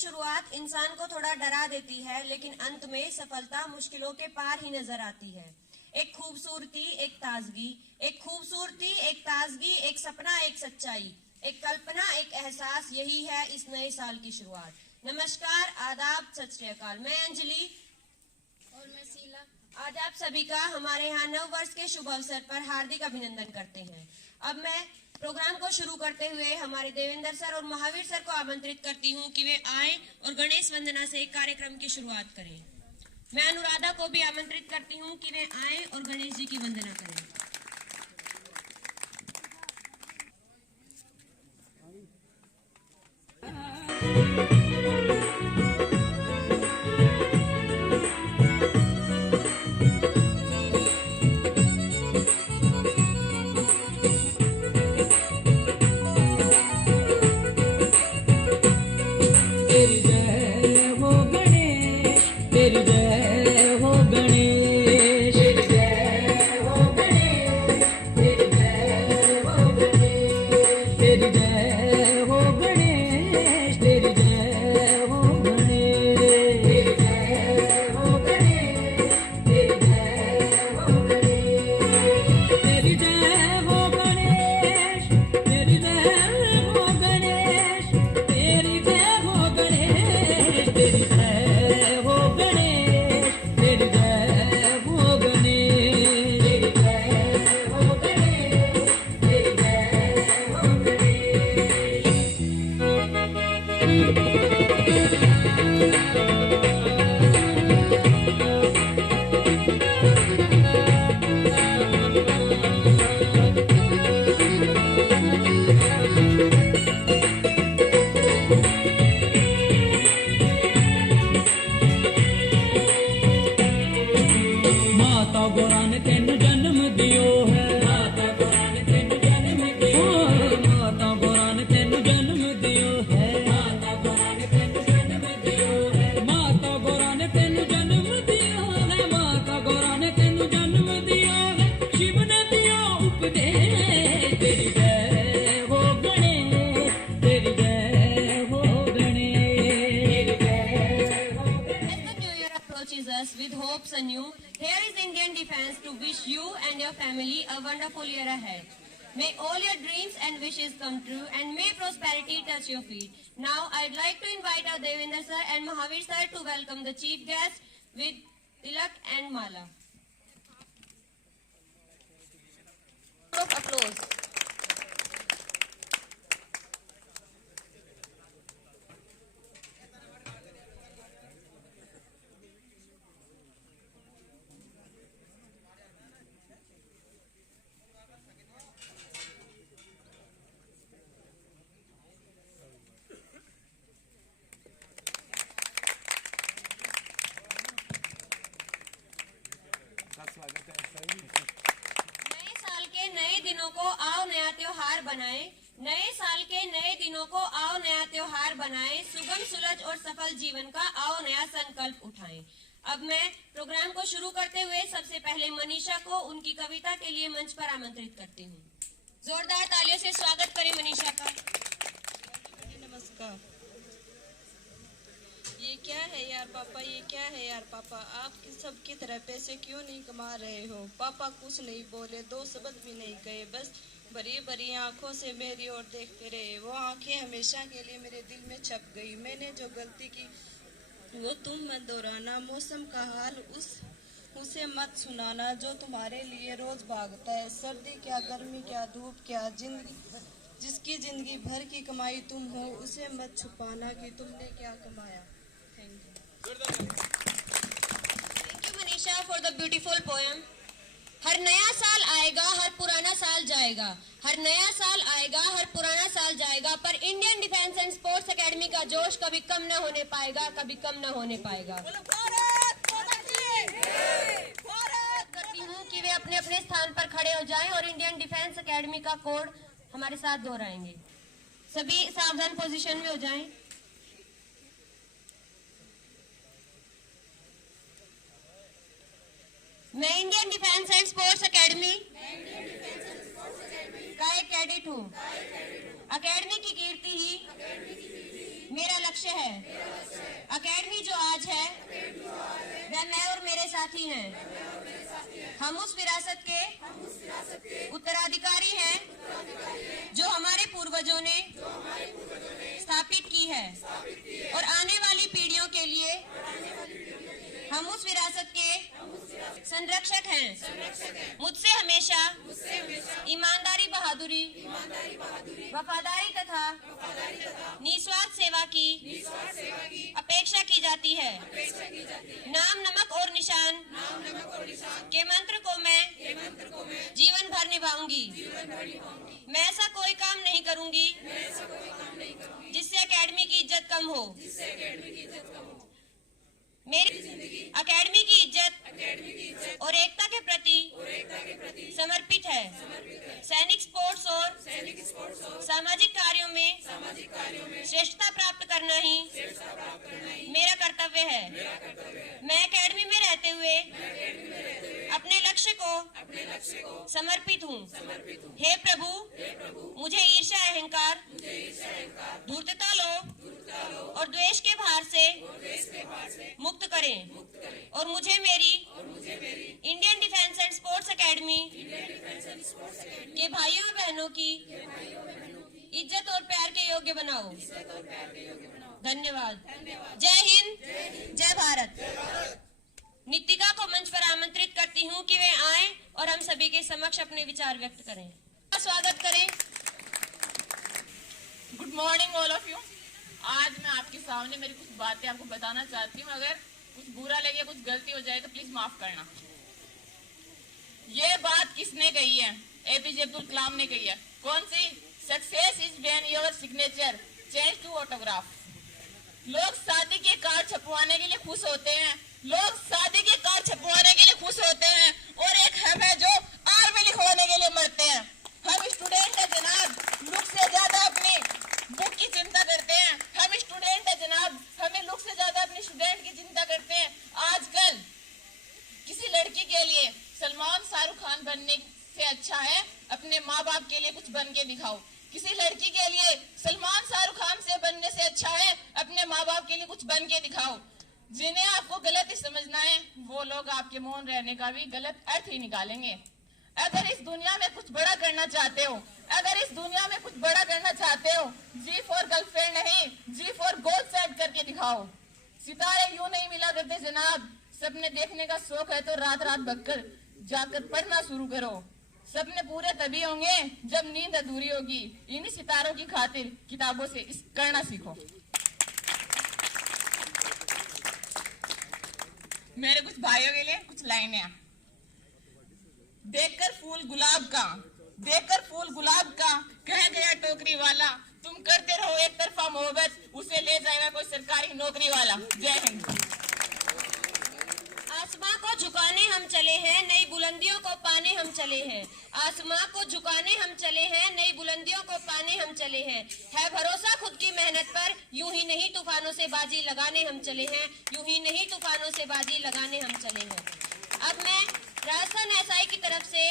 शुरुआत इंसान को थोड़ा डरा देती है, लेकिन अंत में सफलता मुश्किलों के पार ही नजर आती है। एक खूबसूरती, एक ताजगी, एक खूबसूरती, एक ताजगी, एक सपना, एक सच्चाई, एक कल्पना, एक एहसास, यही है इस नए साल की शुरुआत। नमस्कार, आदाब, सत श्री अकाल। मैं अंजलि और मैं शीला आज आप सभी का हमारे यहाँ नव वर्ष के शुभ अवसर पर हार्दिक अभिनंदन करते हैं। अब मैं प्रोग्राम को शुरू करते हुए हमारे देवेंद्र सर और महावीर सर को आमंत्रित करती हूँ कि वे आए और गणेश वंदना से कार्यक्रम की शुरुआत करें। मैं अनुराधा को भी आमंत्रित करती हूँ कि वे आए और गणेश जी की वंदना करें। With hopes anew, here is Indian Defence to wish you and your family a wonderful year ahead. May all your dreams and wishes come true, and may prosperity touch your feet. Now, I'd like to invite our Devendra sir and Mahavir sir to welcome the chief guest with Tilak and Mala. Applause. नए साल के नए दिनों को आओ नया त्योहार बनाएं। नए साल के नए दिनों को आओ नया त्योहार बनाएं। सुगम सुलझ और सफल जीवन का आओ नया संकल्प उठाएं। अब मैं प्रोग्राम को शुरू करते हुए सबसे पहले मनीषा को उनकी कविता के लिए मंच पर आमंत्रित करती हूँ। जोरदार तालियों से स्वागत करें मनीषा का। नमस्कार। ये क्या है यार पापा, ये क्या है यार पापा, आप सबकी तरह पैसे क्यों नहीं कमा रहे हो? पापा कुछ नहीं बोले, दो शब्द भी नहीं कहे, बस बड़ी बड़ी आंखों से मेरी ओर देखते रहे। वो आंखें हमेशा के लिए मेरे दिल में छप गई। मैंने जो गलती की वो तुम मत दोहराना, मौसम का हाल उसे मत सुनाना जो तुम्हारे लिए रोज भागता है। सर्दी क्या, गर्मी क्या, धूप क्या, जिसकी जिंदगी भर की कमाई तुम हो, उसे मत छुपाना कि तुमने क्या कमाया। Thank you Manisha for the beautiful poem. हर नया साल आएगा, हर पुराना साल जाएगा। हर नया साल आएगा, हर पुराना साल जाएगा, पर Indian defence and sports academy का जोश कभी कम न होने पाएगा, कभी कम न होने पाएगा। करती हूँ कि वे अपने अपने स्थान पर खड़े हो जाएं और इंडियन डिफेंस एकेडमी का कोड हमारे साथ दोहराएंगे। सभी सावधान पोजीशन में हो जाएं। मैं Indian defence and sports academy का एक कैडेट हूँ। एकेडमी की कीर्ति ही मेरा लक्ष्य लक्ष्य है एकेडमी जो आज है वह मैं और मेरे साथी हैं। हम उस विरासत के उत्तराधिकारी हैं जो हमारे पूर्वजों ने स्थापित की है और आने वाली पीढ़ियों के लिए हम उस विरासत के संरक्षक हैं। मुझसे हमेशा ईमानदारी, बहादुरी, वफादारी तथा निस्वार्थ सेवा की अपेक्षा की जाती है। नाम, नमक और निशान के मंत्र को मैं जीवन भर निभाऊंगी। मैं ऐसा कोई काम नहीं करूंगी जिससे एकेडमी की इज्जत कम हो। मेरी एकेडमी की इज्जत और एकता के प्रति समर्पित है। सैनिक स्पोर्ट्स और सामाजिक कार्यों में श्रेष्ठता प्राप्त करना ही मेरा कर्तव्य है। मैं एकेडमी में रहते हुए अपने लक्ष्य को समर्पित हूँ। हे प्रभु, मुझे ईर्ष्या, अहंकार, धूर्तता, लोभ और द्वेष के भार से मुक्त करें और मुझे मेरी Indian defence and sports academy के भाइयों और बहनों की इज्जत और प्यार के योग्य बनाओ। धन्यवाद। जय हिंद, जय भारत। नितिका को मंच पर आमंत्रित करती हूँ कि वे आएं और हम सभी के समक्ष अपने विचार व्यक्त करें। स्वागत करें। Good morning all of you. आज मैं आपके सामने मेरी कुछ बातें आपको बताना चाहती हूँ। अगर कुछ बुरा लगे, कुछ गलती हो जाए तो प्लीज माफ करना। ये बात किसने कही है? एपीजे अब्दुल कलाम ने कही है। कौन सी? Success is when your signature change to autograph. लोग शादी के कार्ड छपवाने के लिए खुश होते हैं, लोग शादी के कार्ड छपवाने के लिए खुश होते हैं, और एक हम है जो आर्मी लिखवाने के लिए मरते हैं। हम स्टूडेंट है जनाब, लुक से ज्यादा अपनी बुक की चिंता करते हैं। हम स्टूडेंट है जनाब, हमें लुक से ज्यादा अपने स्टूडेंट की चिंता करते हैं। आजकल किसी लड़की के लिए सलमान, शाहरुख खान बनने से अच्छा है अपने माँ बाप के लिए कुछ बन के दिखाओ। किसी लड़की के लिए सलमान, शाहरुख खान से बनने से अच्छा है अपने माँ बाप के लिए कुछ बन के दिखाओ। जिन्हें आपको गलत ही समझना है वो लोग आपके मौन रहने का भी गलत अर्थ ही निकालेंगे। अगर इस दुनिया में कुछ बड़ा करना चाहते हो, अगर इस दुनिया में कुछ बड़ा करना चाहते हो, जी फॉर गर्लफ्रेंड नहीं, जी फॉर गोल सेट करके दिखाओ। सितारे यूं नहीं मिला करते जनाब। सपने देखने का शौक है तो रात रात भगकर जाकर पढ़ना शुरू करो। सपने पूरे तभी होंगे जब नींद अधूरी होगी। इन्हीं सितारों की खातिर किताबों से इस करना सीखो। मेरे कुछ भाइयों के लिए कुछ लाइनें। देखकर फूल गुलाब का, देखकर फूल गुलाब का, कह गया टोकरी वाला, तुम करते रहो एक तरफा मोहब्बत, उसे ले जाएगा कोई सरकारी नौकरी वाला। जय हिंद। आसमां को झुकाने हम चले हैं, नई बुलंदियों को पाने हम चले हैं। आसमां को झुकाने हम चले हैं, नई बुलंदियों को पाने हम चले हैं। है भरोसा खुद की मेहनत पर, यूं ही नहीं तूफानों से बाजी लगाने हम चले हैं, यूं ही नहीं तूफानों से बाजी लगाने हम चले हैं। अब मैं राजस्थान एसआई की तरफ से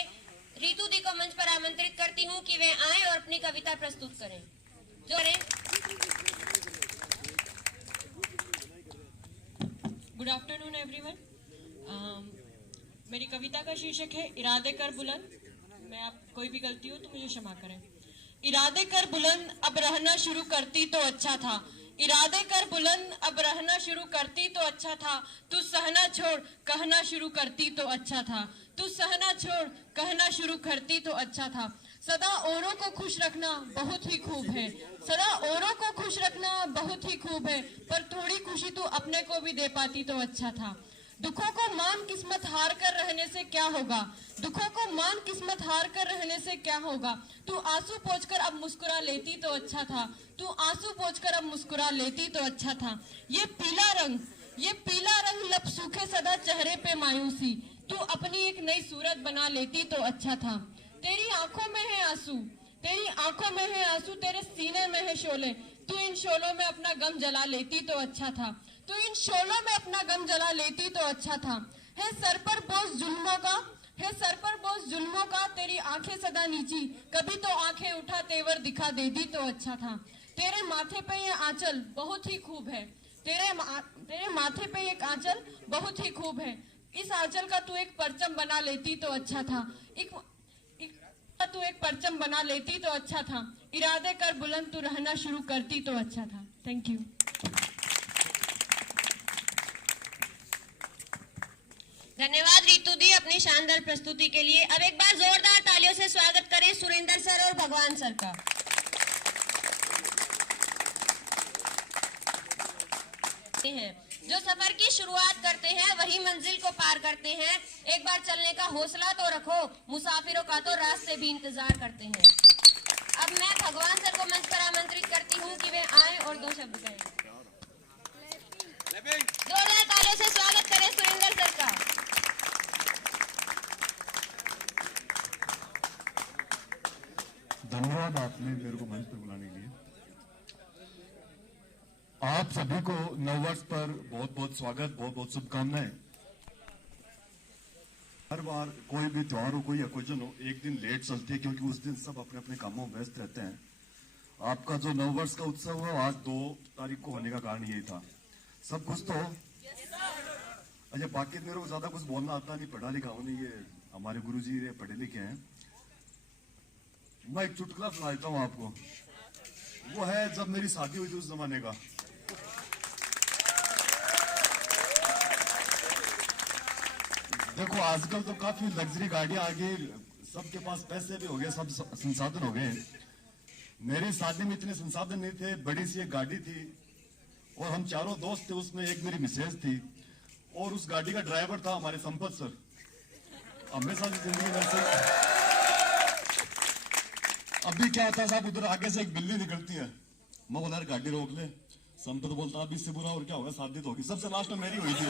रीतू दी को मंच पर आमंत्रित करती हूँ कि वे आए और अपनी कविता प्रस्तुत करें। जो गुड आफ्टरनून एवरीवन। मेरी कविता का शीर्षक है इरादे कर बुलंद। मैं आप कोई भी गलती हो तो मुझे क्षमा करें। इरादे कर बुलंद, अब रहना शुरू करती तो अच्छा था। इरादे कर बुलंद, अब रहना शुरू करती तो अच्छा था। तू सहना छोड़ कहना शुरू करती तो अच्छा था। तू सहना छोड़ कहना शुरू करती तो अच्छा था। सदा औरों को खुश रखना बहुत ही खूब है, सदा औरों को खुश रखना बहुत ही खूब है, पर थोड़ी खुशी तू अपने को भी दे पाती तो अच्छा था। दुखों को मान किस्मत हार कर रहने से क्या होगा, दुखों को मान किस्मत हार कर रहने से क्या होगा। तू आंसू पोंछकर अब मुस्कुरा लेती तो अच्छा था। तू आंसू पोंछकर अब मुस्कुरा लेती तो अच्छा था। ये पीला रंग लब सूखे सदा चेहरे पे मायूसी। तू अपनी एक नई सूरत बना लेती तो अच्छा था। तेरी आंखों में है आंसू, तेरी आंखों में है आंसू, तेरे सीने में है शोले। तू इन शोलों में अपना गम जला लेती तो अच्छा था। तू इन शोलों में अपना गम जला लेती तो अच्छा था। है सर पर बोझ जुल्मों का, है सर पर बोझ जुल्मों का, तेरी आंखें सदा नीची, कभी तो आंखें उठा तेवर दिखा देती तो अच्छा था। तेरे माथे पे ये आंचल बहुत ही खूब है, तेरे माथे पे एक आंचल बहुत ही खूब है। इस आंचल का तू एक परचम बना लेती तो अच्छा था, तू एक परचम बना लेती तो अच्छा था। इरादे कर बुलंद, तू रहना शुरू करती तो अच्छा था। Thank you. धन्यवाद रीतू दी अपनी शानदार प्रस्तुति के लिए। अब एक बार जोरदार तालियों से स्वागत करें सुरेंद्र सर और भगवान सर का। जो सफर की शुरुआत करते हैं वही मंजिल को पार करते हैं। एक बार चलने का हौसला तो रखो, मुसाफिरों का तो रास्ते भी इंतजार करते हैं। अब मैं भगवान सर को मंच पर आमंत्रित करती हूँ कि वे आए और 2 शब्द कहें। जोरदार तालियों से स्वागत करें सुरेंद्र सर का। धन्यवाद आपने मेरे को मंच पर बुलाने के लिए। आप सभी को नववर्ष पर बहुत बहुत स्वागत, बहुत बहुत शुभकामनाएं। हर बार कोई भी त्योहार हो, कोई ओकेजन हो, एक दिन लेट चलती है क्योंकि उस दिन सब अपने अपने कामों में व्यस्त रहते हैं। आपका जो नववर्ष का उत्सव है आज 2 तारीख को होने का कारण यही था। सब खुश तो हो? अच्छा, बाकी मेरे को ज्यादा कुछ बोलना आता नहीं, पढ़ा लिखा हूं नहीं, ये हमारे गुरुजी पढ़े लिखे हैं। मैं एक चुटकुला सुना देता हूं आपको। वो है जब मेरी शादी हुई थी उस जमाने का। देखो आजकल तो काफी लग्जरी गाड़ियां आ गई, सबके पास पैसे भी हो गए, सब संसाधन हो गए। मेरी शादी में इतने संसाधन नहीं थे। बड़ी सी एक गाड़ी थी और हम चारों दोस्त थे, उसमें एक मेरी मिसेज थी और उस गाड़ी का ड्राइवर था हमारे संपत सर। हमेशा जिंदगी में से अभी क्या होता है साहब, उधर आगे से एक बिल्ली निकलती है, मैं बोला गाड़ी रोक ले। संपत बोलता अभी इससे बुरा और क्या होगा, शादी तो होगी। सबसे लास्ट में मेरी हुई थी।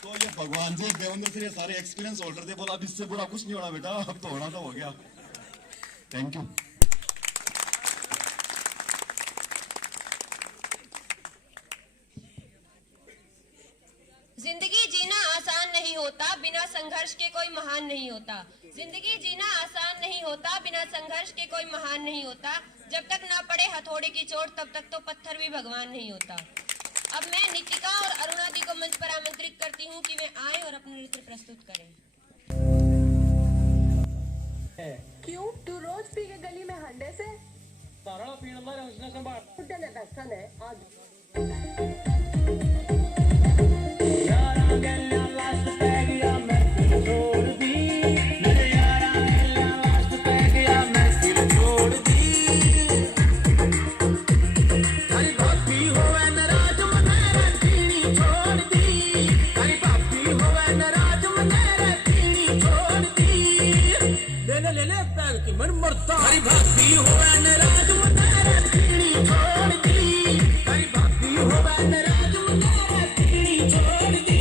तो ये भगवान जी देवेंद्र से ये सारे एक्सपीरियंस होल्डर थे, बोला अब इससे बुरा कुछ नहीं होना बेटा, अब तो होना तो हो गया। Thank you. जिंदगी जीना आसान नहीं होता, बिना संघर्ष के कोई महान नहीं होता। जिंदगी जीना आसान नहीं होता, बिना संघर्ष के कोई महान नहीं होता। जब तक ना पड़े हथौड़े की चोट तब तक तो पत्थर भी भगवान नहीं होता। अब मैं नितिका और अरुणा दी को मंच पर आमंत्रित करती हूँ कि वे आए और अपना नृत्य प्रस्तुत करें। क्यों तू रोज पी के गली में हंडे से सारा पीने वाला उसने संभाल उठने बैठा है आज मन मरता हरी भाभी होवे नाराज मतारा पीड़ी छोड़ दी, हरी भाभी होवे नाराज मतारा पीड़ी छोड़ दी।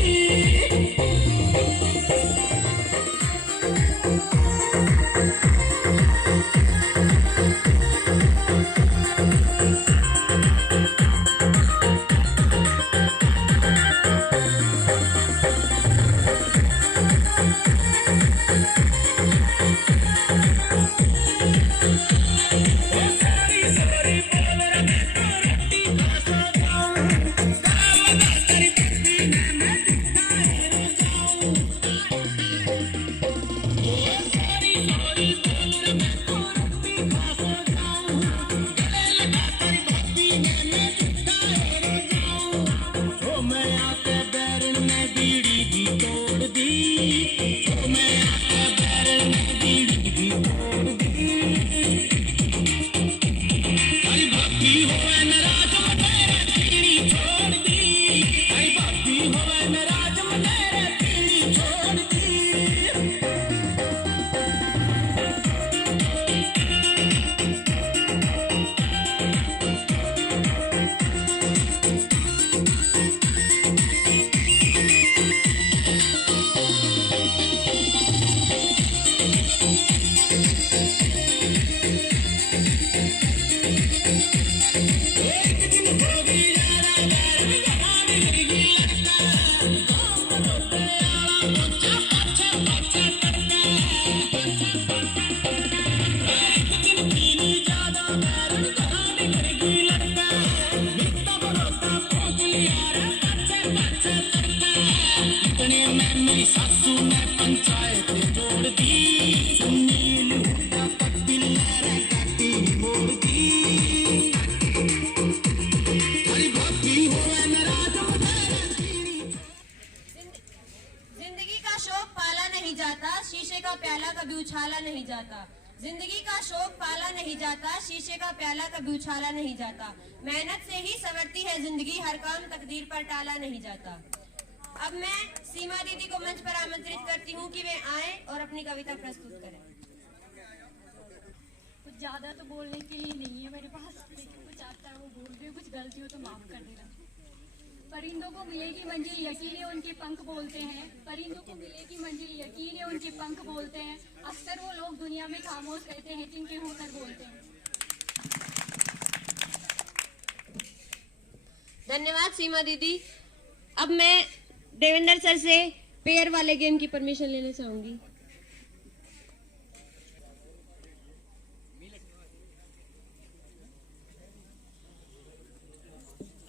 नहीं जाता, शीशे का प्याला कभी उछाला नहीं जाता, मेहनत से ही संवरती है जिंदगी, हर काम तकदीर पर टाला नहीं जाता। अब मैं सीमा दीदी को मंच पर आमंत्रित करती हूँ कि वे आएं और अपनी कविता प्रस्तुत करें। कुछ ज्यादा तो बोलने के लिए नहीं है मेरे पास, लेकिन कुछ आता है वो बोल रही हूँ, कुछ गलती हो तो माफ कर देना। परिंदों को मिलेगी मंजिल यकीन है उनके पंख बोलते हैं, परिंदों को मिलेगी मंजिल यकीन है उनके पंख बोलते हैं, अक्सर वो लोग दुनिया में खामोश रहते हैं जिनके होकर बोलते हैं। धन्यवाद सीमा दीदी। अब मैं देवेंद्र सर से पेयर वाले गेम की परमिशन लेना चाहूंगी।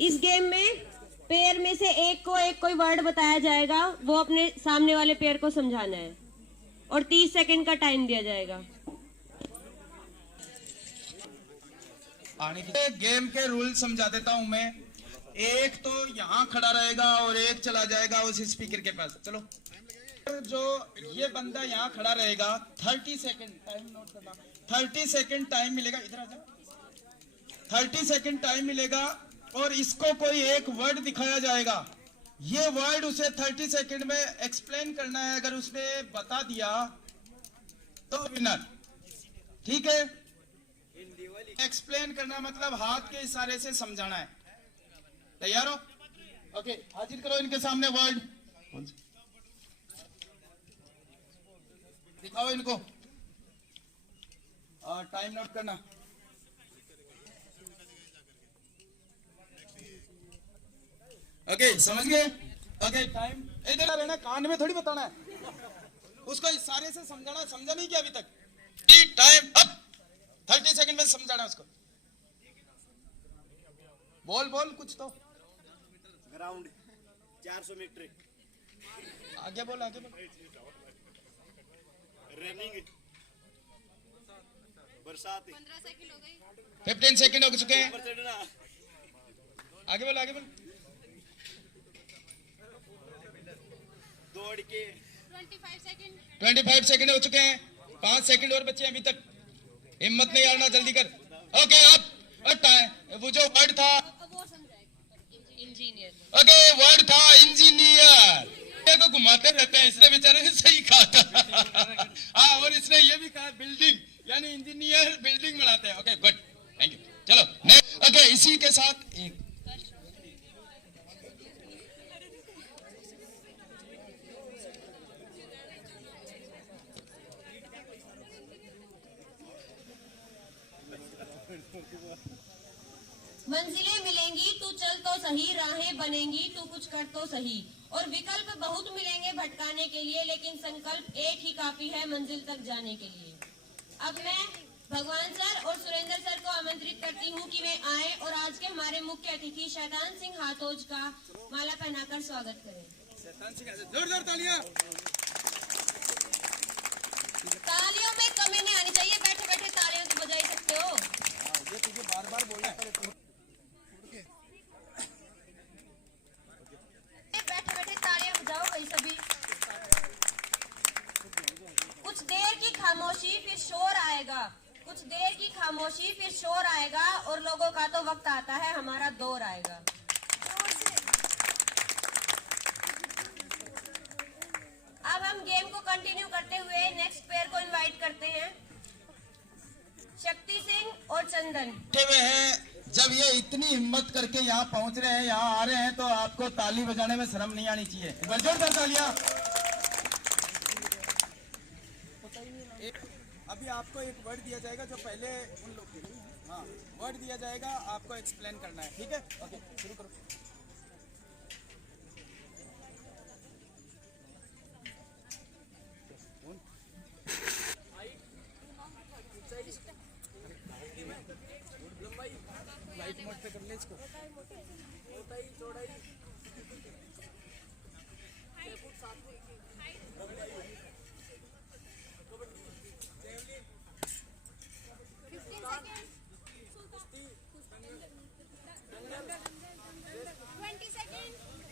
इस गेम में पेयर में से एक को एक कोई वर्ड बताया जाएगा, वो अपने सामने वाले पेयर को समझाना है और 30 सेकंड का टाइम दिया जाएगा। गेम के रूल समझा देता हूं मैं। एक तो यहाँ खड़ा रहेगा और एक चला जाएगा उस स्पीकर के पास। चलो, जो ये बंदा यहाँ खड़ा रहेगा 30 सेकंड टाइम नोट करना, 30 सेकंड टाइम मिलेगा, इधर आ जाओ, 30 सेकंड टाइम मिलेगा और इसको कोई एक वर्ड दिखाया जाएगा, ये वर्ड उसे 30 सेकंड में एक्सप्लेन करना है। अगर उसने बता दिया तो विनर, ठीक है। एक्सप्लेन करना मतलब हाथ के इशारे से समझाना है। तैयार हो? ओके, हाजिर करो इनके सामने वर्ड, दिखाओ इनको और टाइम नोट करना। ओके, समझ गए? ओके, टाइम इधर रहना, कान में थोड़ी बताना है, उसको इशारे से समझाना। समझा नहीं क्या अभी तक? टाइम अप, 30 सेकंड में समझाना उसको। बोल बोल कुछ तो। ग्राउंड 400 मीटर, आगे बोल, आगे बोल। रनिंग, बरसात 15 सेकंड हो चुके हैं। चढ़ना, आगे बोल, आगे बोल। दौड़ के 25 सेकंड हो चुके हैं, 5 सेकंड और बचे हैं अभी तक। हिम्मत नहीं हारना, जल्दी कर। ओके, अब वो जो वर्ड था, इंजीनियर। ओके, वर्ड था इंजीनियर। को घुमाते रहते हैं, इसने बेचारे ने सही कहा था। हाँ, और इसने ये भी कहा बिल्डिंग, यानी इंजीनियर बिल्डिंग बनाते हैं। Okay, good, thank you. चलो नेक्स्ट। ओके, इसी के साथ एक मंजिलें मिलेंगी तू चल तो सही, राहें बनेंगी तू कुछ कर तो सही, और विकल्प बहुत मिलेंगे भटकाने के लिए, लेकिन संकल्प एक ही काफी है मंजिल तक जाने के लिए। अब मैं भगवान सर और सुरेंद्र सर को आमंत्रित करती हूँ कि वे आए और आज के हमारे मुख्य अतिथि शैतान सिंह हाथोज का माला पहनाकर स्वागत करें। जोरदार तालियां। तालियों में कमी नहीं आनी चाहिए, बैठे बैठे तालियां तो बजा ही सकते हो। ये तुझे बार बार बोलना पड़ेगा। बैठे बैठे तालियां बजाओ भाई सभी। कुछ देर की खामोशी फिर शोर आएगा, कुछ देर की खामोशी फिर शोर आएगा, और लोगों का तो वक्त आता है, हमारा दौर आएगा। अब हम गेम को कंटिन्यू करते हुए नेक्स्ट पेयर को इनवाइट करते हैं, शक्ति सिंह और चंदन। जब ये इतनी हिम्मत करके यहाँ पहुंच रहे हैं, यहाँ आ रहे हैं, तो आपको ताली बजाने में शर्म नहीं आनी चाहिए। जोरदार तालियां। अभी आपको एक वर्ड दिया जाएगा, जो पहले उन लोग के, हाँ, वर्ड दिया जाएगा, आपको एक्सप्लेन करना है, ठीक है? ओके, शुरू करो। लाइट मोड पे कर ले इसको।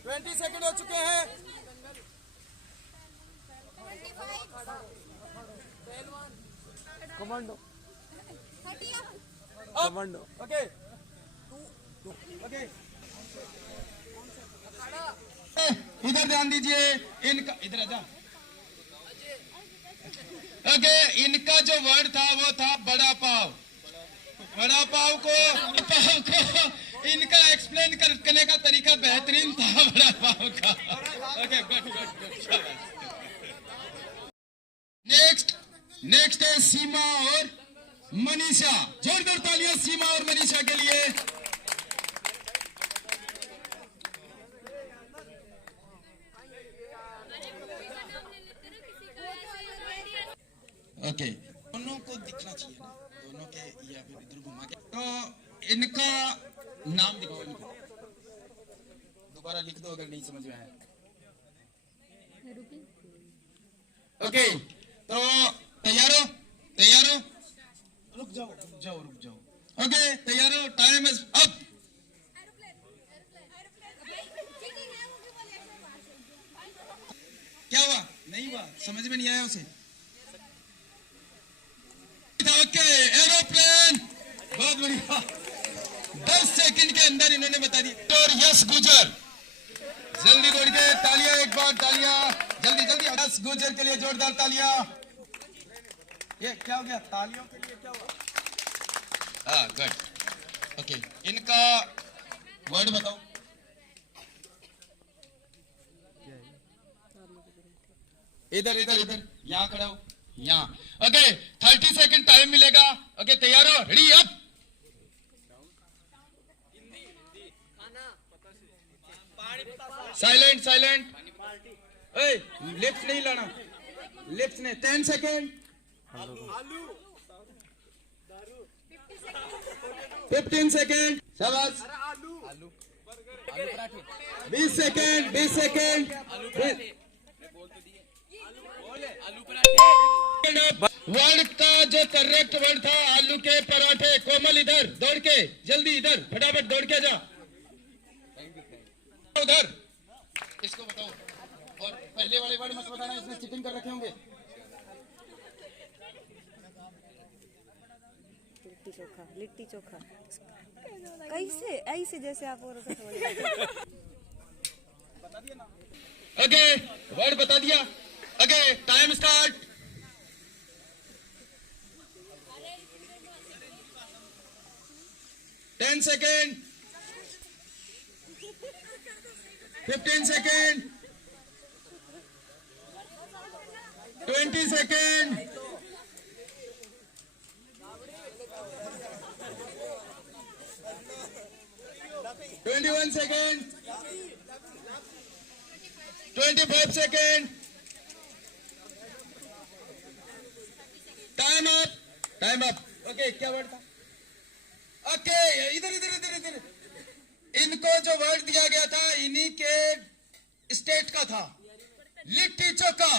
ट्वेंटी सेकेंड हो चुके हैं। कमांडो ओके ओके, इधर ध्यान दीजिए। इनका इधर आजा। ओके, इनका जो वर्ड था वो था बड़ा पाव। बड़ा पाव को इनका एक्सप्लेन करने का तरीका बेहतरीन था बड़ा पाव का। ओके, गुड गुड गुड, शाबाश। नेक्स्ट है सीमा और मनीषा। जोरदार तालियां सीमा और मनीषा के लिए। ओके, दोनों को दिखना चाहिए ना, दोनों के, या फिर इधर घुमा के। तो इनका नाम दिखाओ, इनको दोबारा लिख दो अगर नहीं समझ में आया। ओके, तो तैयार हो? रुक जाओ। ओके, तैयार हो? Time is up. क्या हुआ? नहीं हुआ, समझ में नहीं आया उसे। ओके, एरोप्लेन, बहुत बढ़िया। 10 सेकंड के अंदर इन्होंने बता दी। और यस गुजर, जल्दी दौड़ के तालियां, एक बार तालियां, जल्दी जल्दी। यस गुजर के लिए जोरदार तालियां। ये क्या हो गया? तालियों के लिए क्या हुआ? गुड। ओके, इनका वर्ड बताओ। इधर, यहाँ खड़ा हो, यहाँ। ओके, 30 सेकंड टाइम मिलेगा। ओके, तैयार हो? Ready up. साइलेंट। लिप्स नहीं लाना, लिप्स ने। 10 सेकंड। 15 सेकंड। शाबाश। 20 सेकंड। वर्ड का जो करेक्ट वर्ड था आलू के पराठे। कोमल इधर दौड़ के, जल्दी इधर, फटाफट दौड़ के जा। उधर इसको बताओ, और पहले वाले वर्ड मत बताना, इसमें चिटिंग कर रखे होंगे। लिट्टी चोखा कैसे? ऐसे जैसे आप और बता दिया ना। ओके, वर्ड बता दिया। Okay, time start. Ten second, 15 second, 20 second, 21 second, 25 second. Time up. Okay, क्या वर्ड था? ओके, इधर। इनको जो वर्ड दिया गया था इन्हीं के स्टेट का था, लिट्टी चोखा।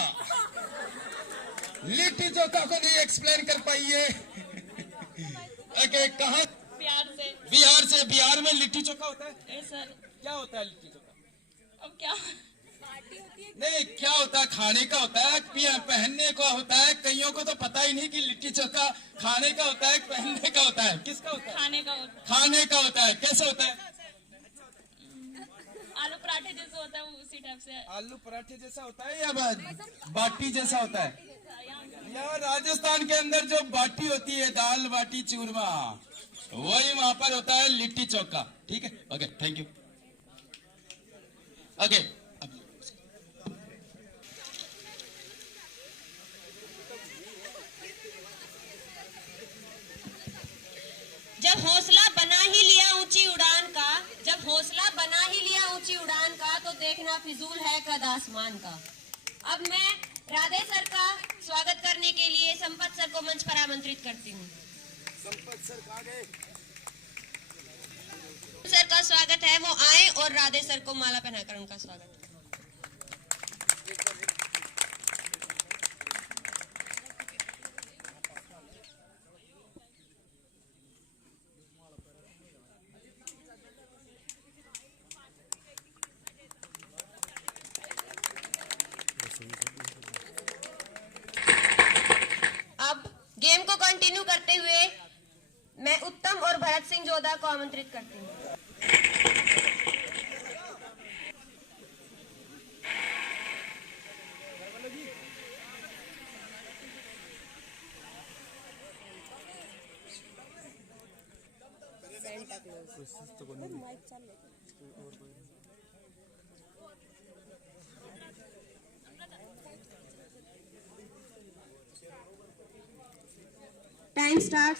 लिट्टी चोखा को नहीं एक्सप्लेन कर पाई है। ओके, कहाँ? बिहार से। बिहार में लिट्टी चोखा होता है? सर, क्या होता है लिट्टी चोखा? अब क्या? नहीं, क्या होता है? खाने का होता है, पहनने का होता है। कईयों को तो पता ही नहीं कि लिट्टी चोखा खाने का होता है, पहनने का होता है। किसका होता है? खाने का होता है। कैसे होता है? आलू पराठे जैसा होता है, वो उसी टाइप से। आलू पराठे जैसा होता है या बाटी जैसा होता है? यार, राजस्थान के अंदर जो बाटी होती है, दाल बाटी चूरमा, वही वहां पर होता है लिट्टी चोखा। ठीक है, ओके, थैंक यू। ओके, जब हौसला बना ही लिया ऊंची उड़ान का, तो देखना फिजूल है कद आसमान का। अब मैं राधे सर का स्वागत करने के लिए संपत सर को मंच पर आमंत्रित करती हूँ। संपत सर कहाँ गए? सर का स्वागत है, वो आए और राधे सर को माला पहनाकर उनका स्वागत। अब गेम को कंटिन्यू करते हुए महोदय को आमंत्रित करती हूँ। Time start.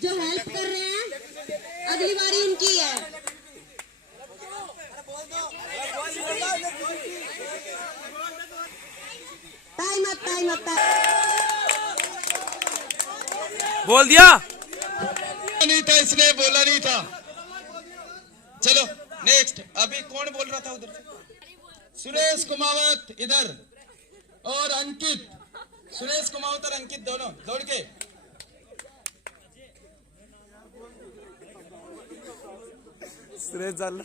जो हेल्प कर रहे हैं अगली बारी उनकी है। Time up, time up. बोल दिया नहीं था, इसने बोला नहीं था। चलो नेक्स्ट। अभी कौन बोल रहा था उधर से? सुरेश कुमावत इधर, और अंकित। सुरेश कुमावत और अंकित दोनों दौड़ के। सुरेश जाल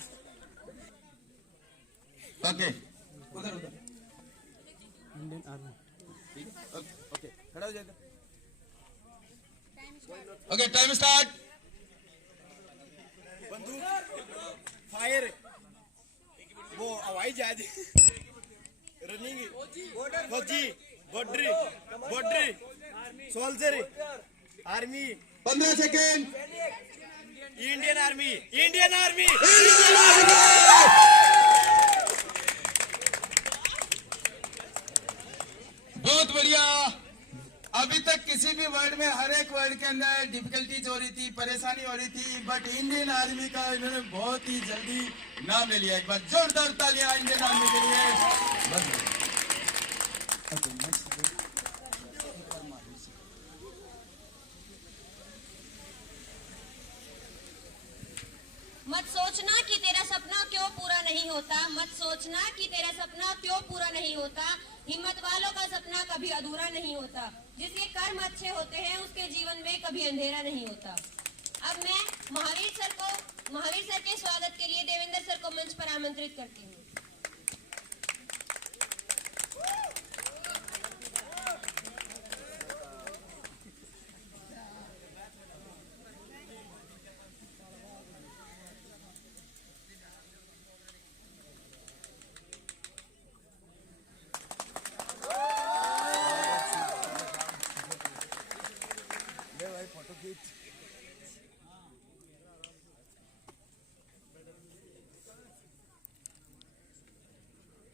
ओके उधर उधर इंडियन आर्मी। ओके खड़ा हो जाएगा। Okay time start. बंदूक फायर, वो हवाई जहाज, रनिंग, फौजी, border, soldier, army. 15 second. Indian army, Indian army. बहुत बढ़िया। अभी तक किसी भी वर्ड में, हर एक वर्ड के अंदर डिफिकल्टीज हो रही थी, परेशानी हो रही थी, बट इंडियन आर्मी का इन्होंने बहुत ही जल्दी नाम ले लिया। एक बार जोरदार तालियां इंडियन आर्मी के लिए। मत सोचना कि तेरा सपना क्यों पूरा नहीं होता, मत सोचना कि तेरा सपना क्यों पूरा नहीं होता। हिम्मत वालों का सपना कभी अधूरा नहीं होता। जिसके कर्म अच्छे होते हैं उसके जीवन में कभी अंधेरा नहीं होता। अब मैं महावीर सर के स्वागत के लिए देवेंद्र सर को मंच पर आमंत्रित करती हूँ।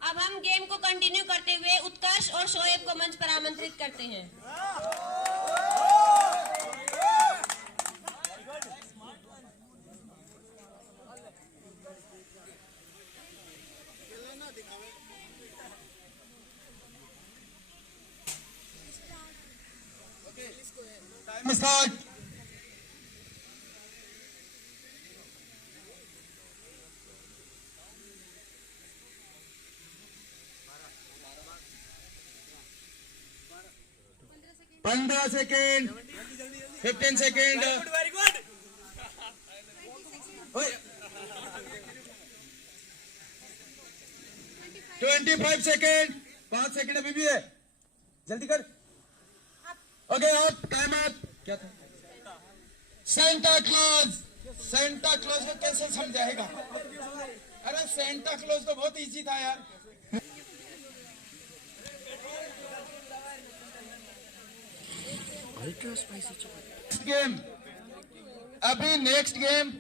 अब हम गेम को कंटिन्यू करते हुए उत्कर्ष और शोएब को मंच पर आमंत्रित करते हैं। Time start. पंद्रह सेकेंड, 15 सेकेंड, 25 सेकेंड, 5 सेकेंड अभी भी है, जल्दी कर। ओके आप टाइम अप। क्या था? Santa Claus. सेंटा क्लॉज को कैसे समझाएगा? अरे सेंटा क्लॉज तो बहुत इजी था यार। गेम, अभी नेक्स्ट गेम।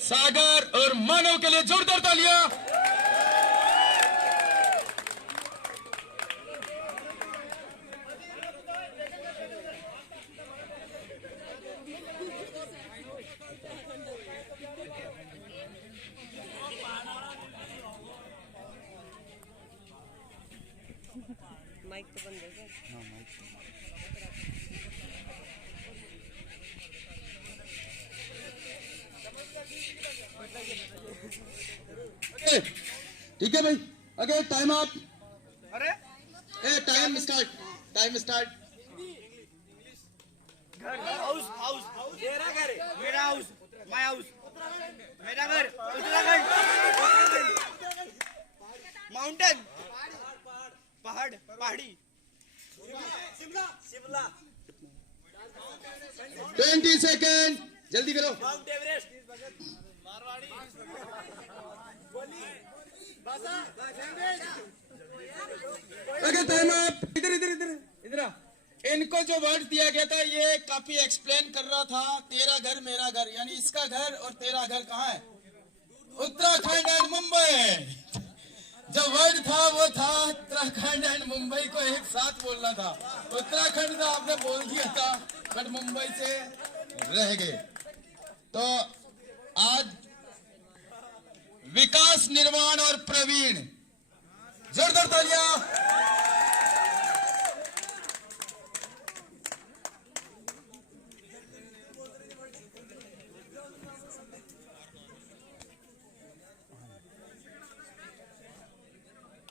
सागर और मानव के लिए जोरदार तालियां। माइक तो बंद है। हाँ माइक। ठीक है भाई। Okay time up. अरे time start. Time start. House house तेरा घर, मेरा हाउस, माय हाउस, मेरा घर, उत्तराखंड, माउंटेन, पहाड़, पहाड़ी, शिमला, 20 सेकेंड, जल्दी करो। Mount Everest, Marwari, okay time up. इधर इधर इधर इधर। इनको जो वर्ड दिया गया था ये काफी एक्सप्लेन कर रहा था। तेरा घर मेरा घर, यानी इसका घर और तेरा घर कहाँ है? उत्तराखंड एंड मुंबई। जो वर्ड था वो था उत्तराखंड एंड मुंबई को एक साथ बोलना था। उत्तराखंड तो आपने बोल दिया था बट मुंबई से रह गए। तो आज विकास, निर्माण और प्रवीण, जोरदार तालियां।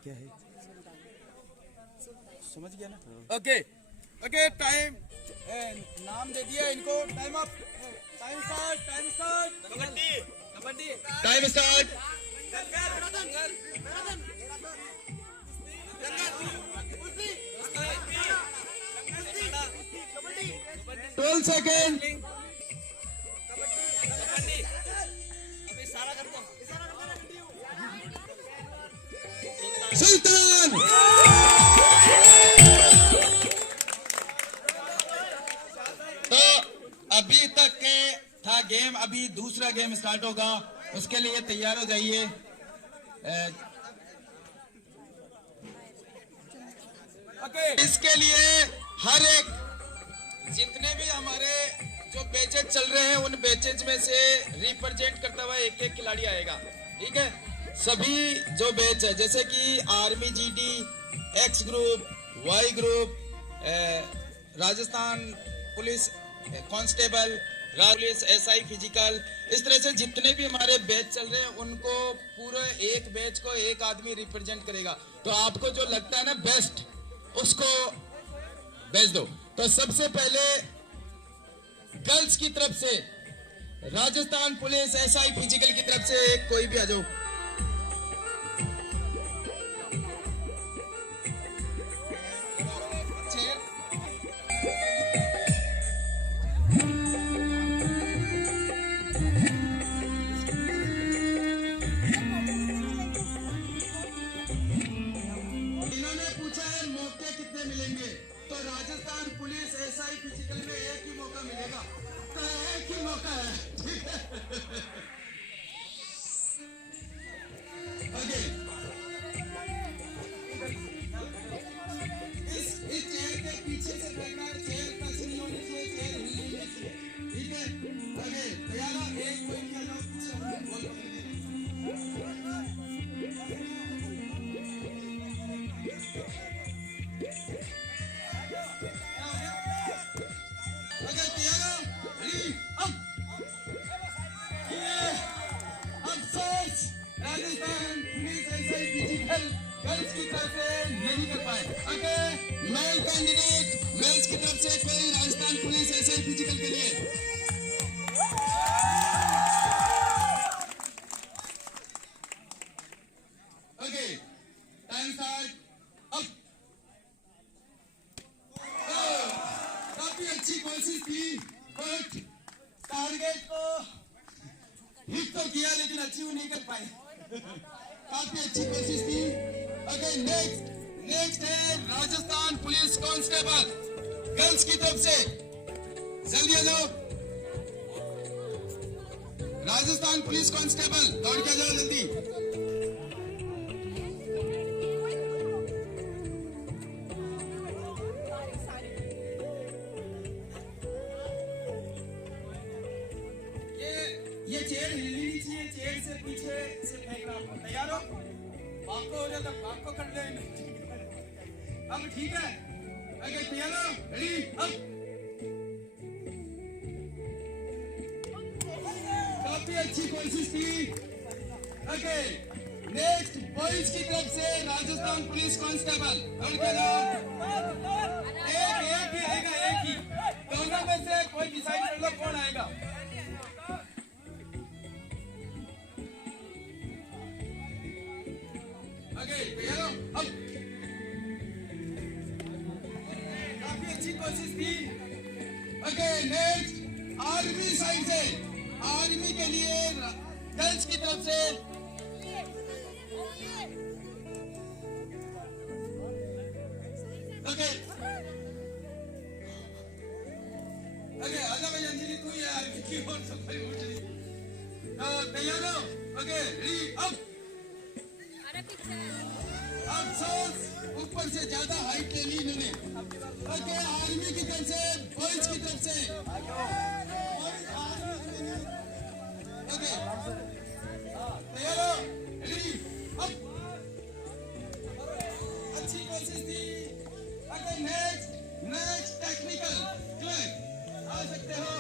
क्या है? समझ गया ना? ओके ओके टाइम नाम दे दिया इनको। Time up, time start, time start. Kabaddi, kabaddi, time start. 12 second. Sultan. तो अभी तक के था गेम, अभी दूसरा गेम स्टार्ट होगा, उसके लिए तैयार हो जाइए। इसके लिए हर एक जितने भी हमारे जो बैचेज चल रहे हैं उन बैचेज में से रिप्रेजेंट करता हुआ एक एक खिलाड़ी आएगा, ठीक है? सभी जो बैच है जैसे कि army GD, X group, Y group, Rajasthan police constable, police SI physical, इस तरह से जितने भी हमारे बैच चल रहे हैं उनको पूरे एक बैच को एक आदमी रिप्रेजेंट करेगा। तो आपको जो लगता है ना बेस्ट, उसको भेज दो। तो सबसे पहले गर्ल्स की तरफ से राजस्थान पुलिस एसआई फिजिकल की तरफ से कोई भी आ जाओ। इन्होंने पूछा है मौके कितने मिलेंगे, तो राजस्थान पुलिस एसआई फिजिकल में एक ही मौका मिलेगा, तो एक ही मौका है, ठीक है? ओके, इस चेयर के पीछे से देखना है, चेयर टच नहीं होनी चाहिए, चेयर हिलनी नहीं चाहिए, ठीक है? ओके, तैयार हो? एक कोई भी आ जाओ, पीछे बोल दो। Rajasthan police SI physical girls की तरफ से नहीं कर पाए। ओके, मेल कैंडिडेट मेल्स की तरफ से कोई राजस्थान पुलिस एसआई फिजिकल के लिए? ओके, टाइम स्टार्ट अब। काफी अच्छी कोशिश की बट टारगेट को हिट तो किया लेकिन अचीव नहीं कर पाए। काफी अच्छी कोशिश की। ओके, नेक्स्ट है राजस्थान पुलिस कांस्टेबल गर्ल्स की तरफ से, जल्दी आ जाओ। राजस्थान पुलिस कांस्टेबल दौड़ के आ जाओ जल्दी। ये चेयर हिलनी नहीं चाहिए, चेयर से पीछे से फेंकना आपको। तैयार हो? आपको हो जाता, आपको कर दे। अब ठीक है? ओके, तैयार हो? रेडी अब। काफी अच्छी कोशिश की। ओके, नेक्स्ट बॉयज की तरफ से राजस्थान पुलिस कांस्टेबल दौड़ के जाओ। एक ही आएगा, एक ही। दोनों में से कोई डिसाइड कर लो कौन आएगा। ओके तैयार हो? अब काफी अच्छी कोशिश थी। ओके नेक्स्ट आर्मी साइड से, आर्मी के लिए गर्ल्स की तरफ से ओके ओके आजा भाई अंजलि तू ही आर्मी की और सफाई मुझे तैयार हो? ओके रेडी अब अफसोस ऊपर से ज्यादा हाइट ले ली इन्होंने। ओके आर्मी की तरफ से, बॉयज की तरफ से ओके तैयार हो? रेडी अब अच्छी कोशिश थी। ओके नेक्स्ट टेक्निकल क्लिक आ सकते हो।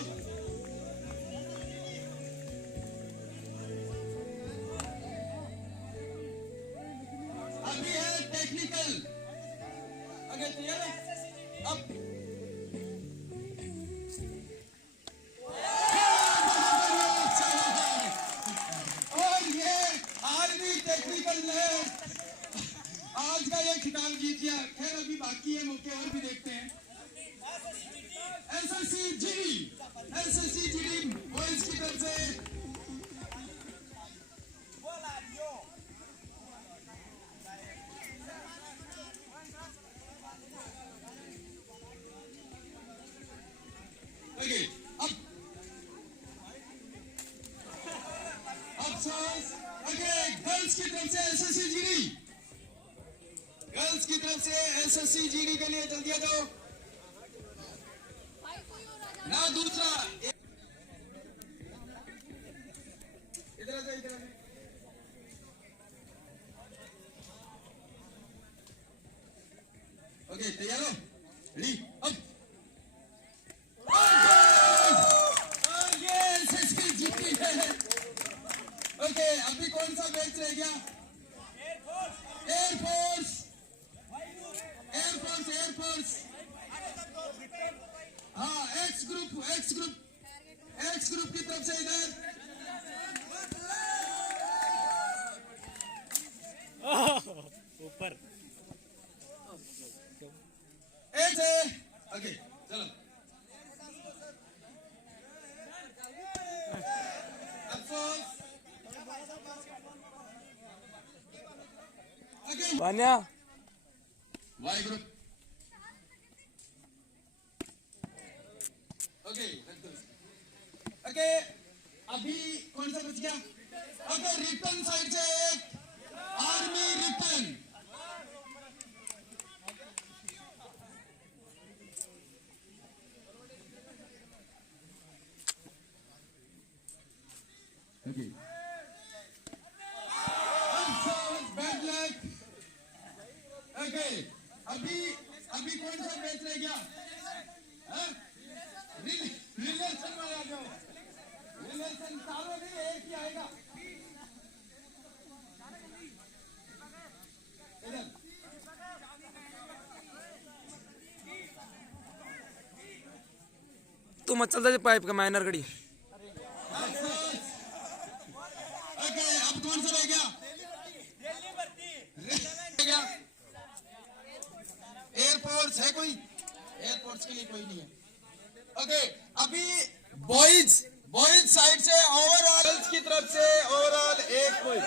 अभी है टेक्निकल। ओके तैयार है? अब और ये आर्मी टेक्निकल ने आज का ये खिताब जीत लिया। खैर अभी बाकी है, मौके और भी देखते हैं। एसएससी जीडी बॉयज की तरफ से ओके अब अफसोस। ओके गर्ल्स की तरफ से एसएससी जीडी, गर्ल्स की तरफ से एसएससी जीडी के लिए जल्दी आ जाओ ना। दूसरा इधर आ जाओ, इधर आ जाओ। ओके तैयार हो? रेडी अब ये एसएससी जीडी है। ओके अभी कौन सा बैच रह गया? एयरफोर्स हाँ एक्स ग्रुप की तरफ से इधर ऊपर ऐसे ओके चलो अफसोस। Okay Vanya Y group okay okay अभी कौन सा बच गया? ओके रिटर्न साइड से एक army return. Okay bad luck. Okay अभी कौन सा मैच रह गया? रिलेशन में आ जाओ। रिलेशन चारों नहीं, एक ही आएगा। इधर तू मत चलता पाइप का माइनर घड़ी। ओके अब कौन सा रह गया? एयरफोर्स है कोई? एयरफोर्स के लिए कोई नहीं है। ओके अभी बॉयज साइड से ओवरऑल, गर्ल्स की तरफ से ओवरऑल एक कोई,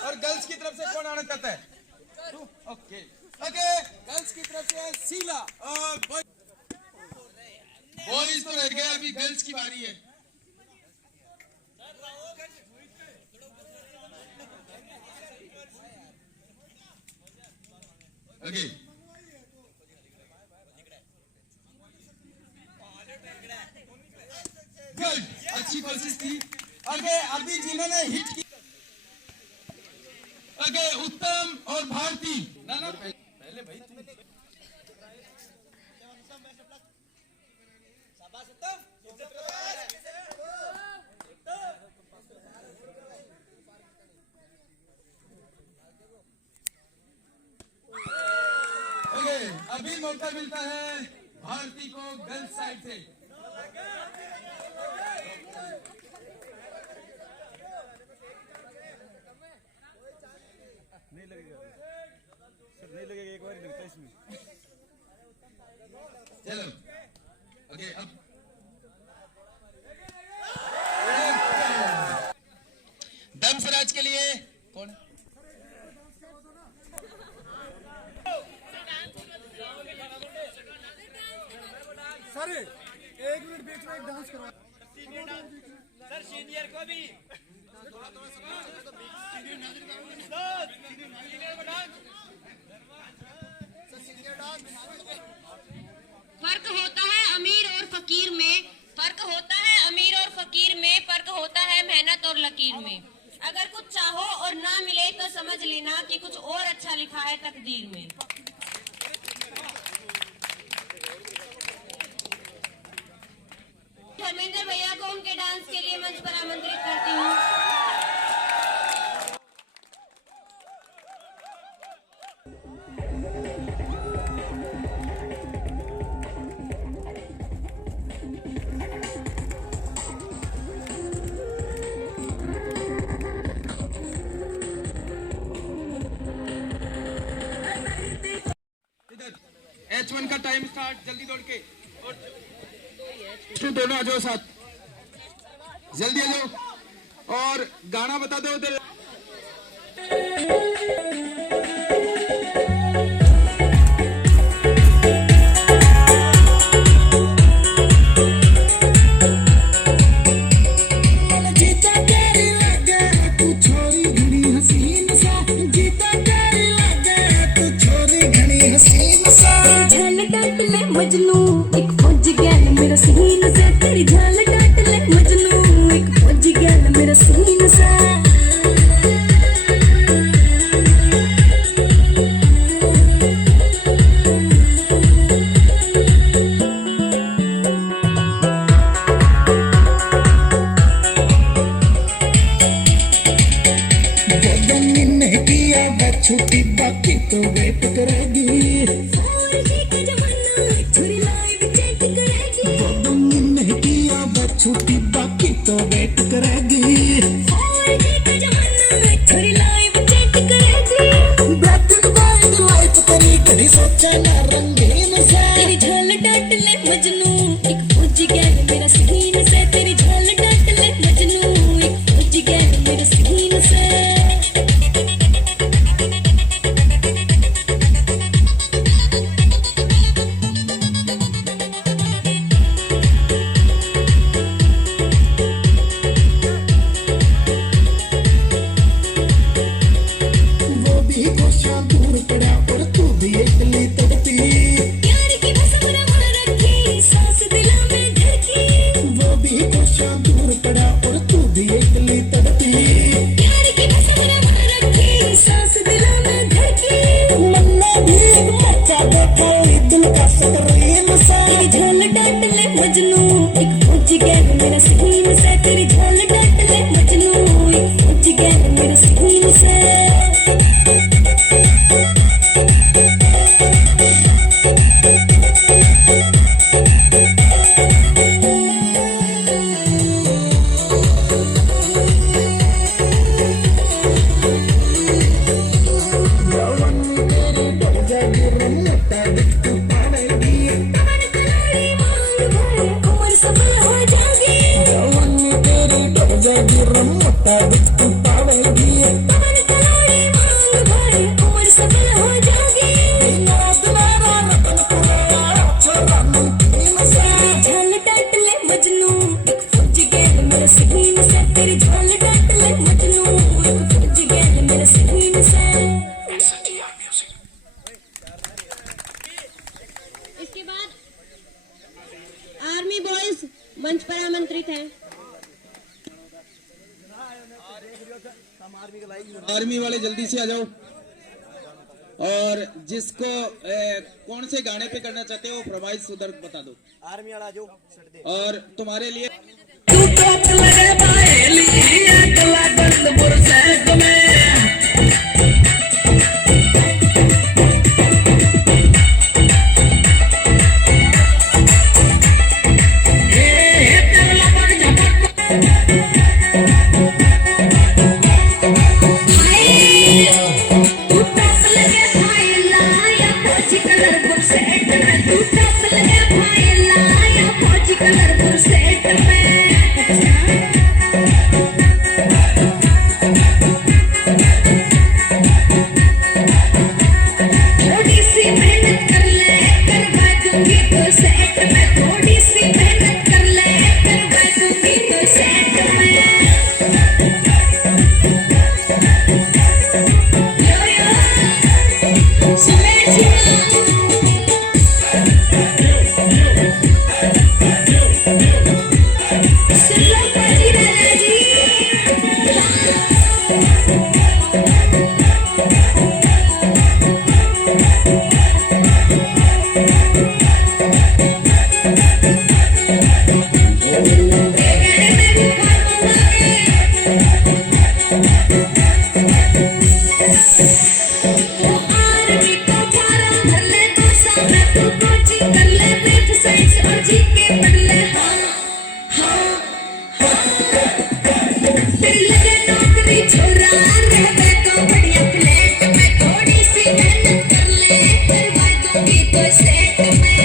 और गर्ल्स की तरफ से कौन आना चाहता है? ओके गर्ल्स की तरफ से शीला और बॉयज तो रह गए, अभी गर्ल्स की बारी है। ओके गुड, अच्छी कोशिश थी। ओके अभी जिन्होंने हिट की, ओके उत्तम और भारती। ना पहले भाई ओके अभी मौका मिलता है भारती को गर्ल्स साइड से। सर सीनियर को भी फर्क होता है अमीर और फकीर में, फर्क होता है अमीर और फकीर में, फर्क होता है मेहनत और लकीर में। अगर कुछ चाहो और ना मिले तो समझ लेना कि कुछ और अच्छा लिखा है तकदीर में। धर्मेंद्र भैया को उनके डांस के लिए मंच पर आमंत्रित करती हूँ। H1 का टाइम स्टार्ट, जल्दी दौड़ के, और दोनों आ जाओ साथ, जल्दी आ जाओ और गाना बता दो उधर। मजनू एक फौज गैल मेरा सीन से, तेरी झाल डांट ले मजनू एक फौज गैल मेरा सीन से। ने किया छुट्टी बाकी तो वेट करेगी, छुट्टी बाकी तो वेट करेगी, थोड़ी लाइव चेक करेगी। बैठक वाइड लाइफ तेरी कभी सोचा ना रंगीन से, तेरी झाल डांट ले मजनू एक फौजी गैल मेरा सीन से, तेरी झाल डांट ले मजनू एक फौजी गैल मेरा सीन से। इसके बाद आर्मी बॉयज मंच पर आमंत्रित हैं। आर्मी वाले जल्दी से आ जाओ, और जिसको कौन से गाने पे करना चाहते हो फरमाइश उधर बता दो। आर्मी वाला जो और तुम्हारे लिए तेरी लगे नौकरी छोरा रहबे तो बढ़िया फ्लैट में थोड़ी सी मेहनत कर ले करवा दूंगी तो सेट में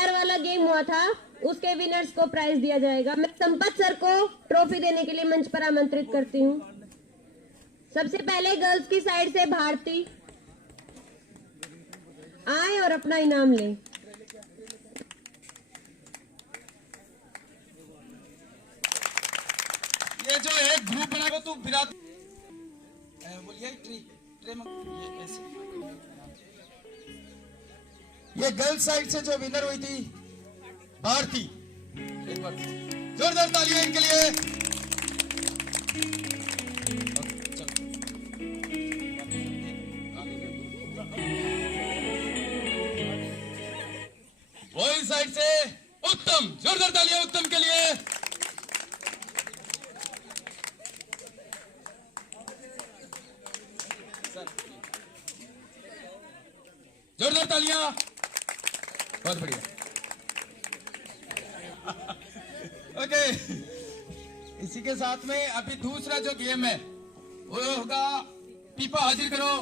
टायर वाला गेम हुआ था उसके विनर्स को प्राइज दिया जाएगा। मैं संपत सर को ट्रॉफी देने के लिए मंच पर आमंत्रित करती हूँ। सबसे पहले गर्ल्स की साइड से भारती आए और अपना इनाम लें। ये जो है ग्रुप बना को तू विराट बोलिए ट्रे में ये ऐसे। ये गर्ल्स साइड से जो विनर हुई थी भारती, एक बार जोरदार तालियां इनके लिए। बॉयज साइड से उत्तम, जोरदार तालियां उत्तम के लिए। जोरदार तालियां, बहुत बढ़िया। ओके, इसी के साथ में अभी दूसरा जो गेम है वो होगा पीपा हाजिर करो,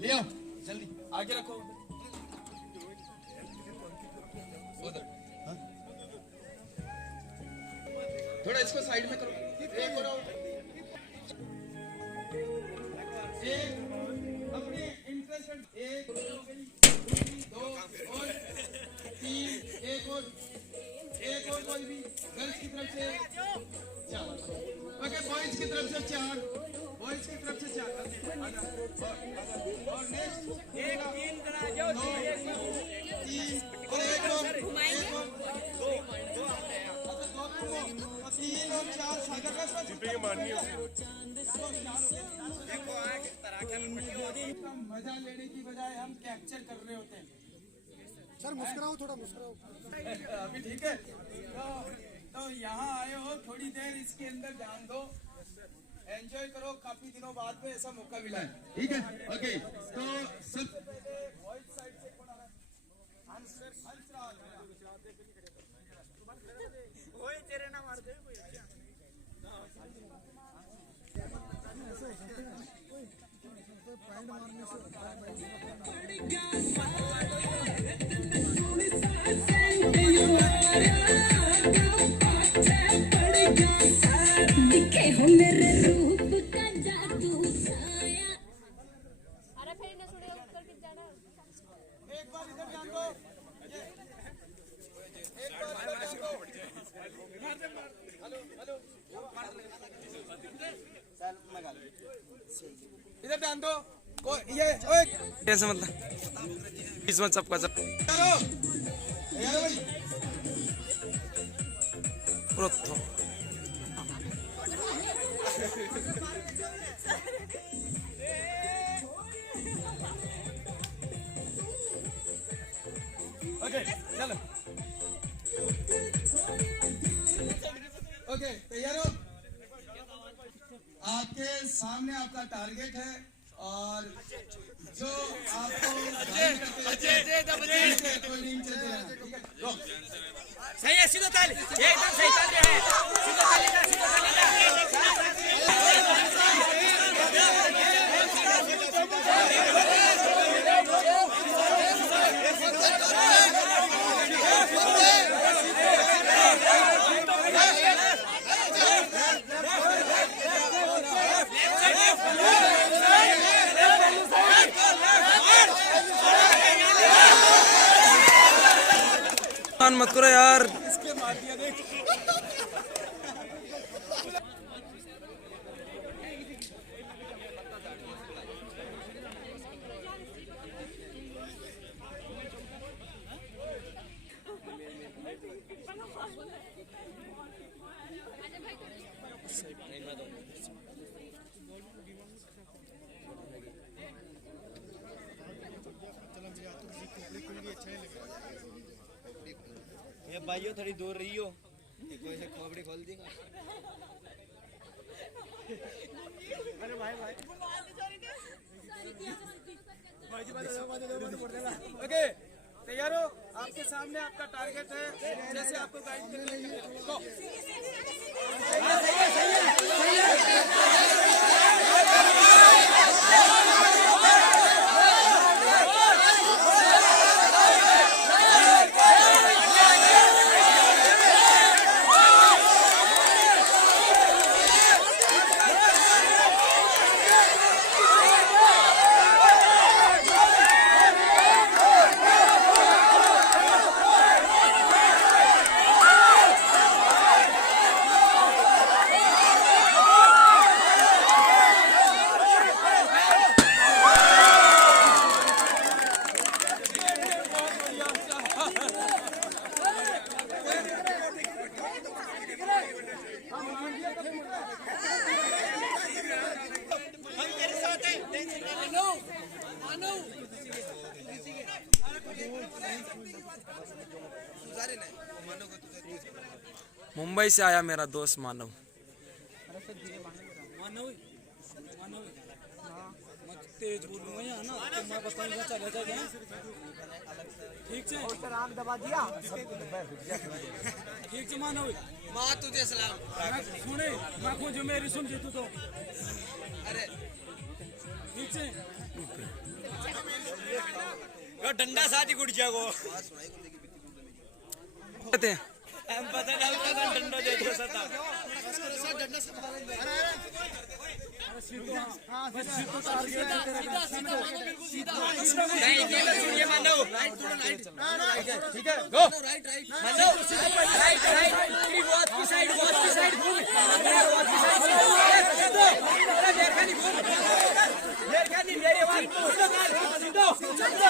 ले आओ जल्दी आगे रखो उधर। हाँ? थोड़ा इसको साइड में करो, एक करो, एक अपने इंटरेस्ट, एक दो और तीन, एक और कोई भी गर्ल्स की तरफ से चार। ओके, बॉयज की तरफ से चार, बॉयज की तरफ से चार। और नेक्स्ट एक तीन दो तीन और एक और तीन और चार सागर का माननी मजा लेने की बजाय हम कैप्चर कर रहे होते हैं। सर मुस्कुराओ, थोड़ा मुस्कुराओ। अभी ठीक है, तो यहाँ आए हो, थोड़ी देर इसके अंदर ध्यान दो, एंजॉय करो। काफी दिनों बाद में ऐसा मौका मिला है, ठीक है। ओके, तो सब साइड से कौन आ रहा है? तेरे ना मार दे दिखे हो मेरे रूप का जादू साया। अरे फिर न सुने उत्तर किस जाना। एक बार इधर ध्यान दो, एक बार इधर ध्यान दो। हेलो हेलो, इधर ध्यान दो। ये कैसे मतलब इस मत सबका सब यारो भाई प्रोत्थो ओके चलो। ओके, तैयार हो? आपके सामने आपका टारगेट है और जो आपको कोई नहीं चलते रहना, ठीक है? सही है, सीधा ताली, एकदम सही ताली है, सीधा ताली का, सीधा ताली का। मत करो यार। इसके मार दिया देख। ये भाइयों थोड़ी दूर रही हो, कोई से खोपड़ी खोल दी। अरे भाई ओके, तैयार हो? आपके सामने आपका टारगेट है, जैसे आपको गाइड करना है। मुंबई से आया मेरा दोस्त मानव। तेज बोलूंगा यहाँ ना तो मैं बताऊंगा चले जाएगा ठीक से आग दबा दिया ठीक से मानो माँ तुझे सलाम सुने मैं खुद जो मेरी सुन तू तो अरे ठीक से डंडा साथी गुड़ जागो हम पता नहीं उसका डंडा दे दो सता सुनिए मानो ठीक है गो मानो राइट तेरी वॉच की साइड घूम वॉच की साइड मेरे वॉच सीधो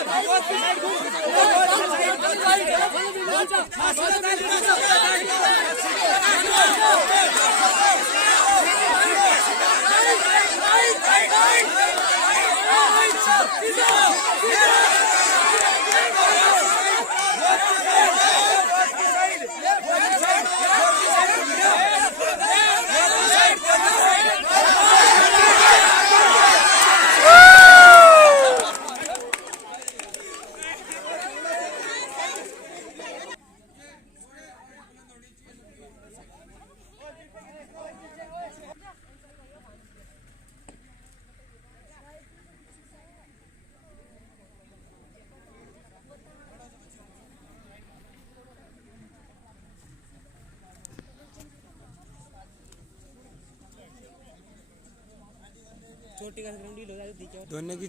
वॉच की साइड घूम छोटी का ग्राउंड डील हो जाए दिखे दोनों की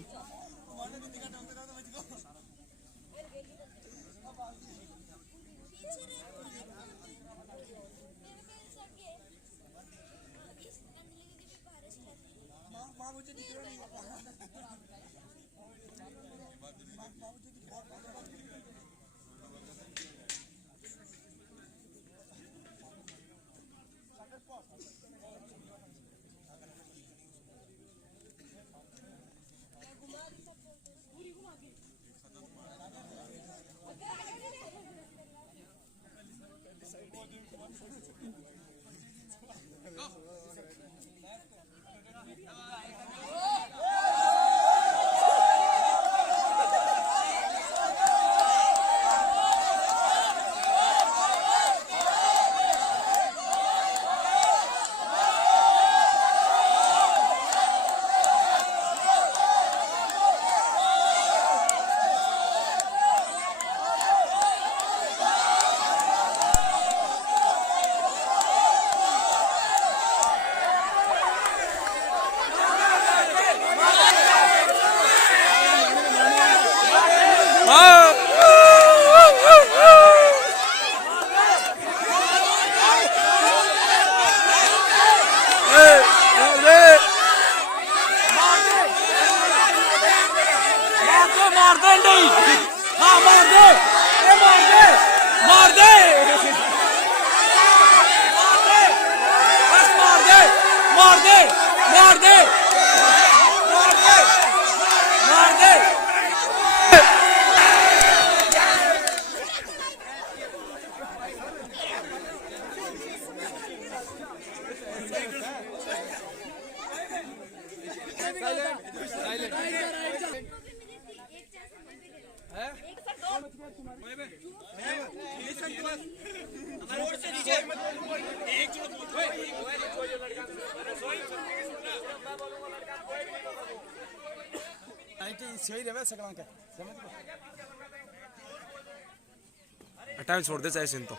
हटाओ छोड़ दे चाहे सिन तो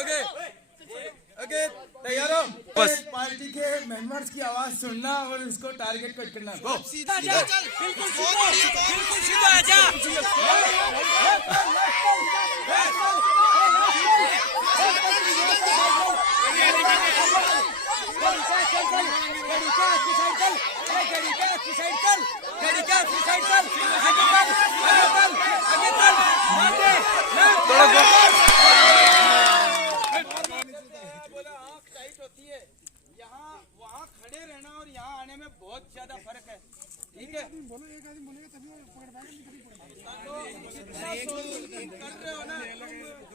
ओके ओके तैयार हो बस पार्टी के मेंबर्स की आवाज सुनना और उसको टारगेट कट करना गो सीधा चल बिल्कुल सीधा आजा बहुत ज्यादा फर्क है, ठीक है? तो जितना सोच कर रहे हो ना,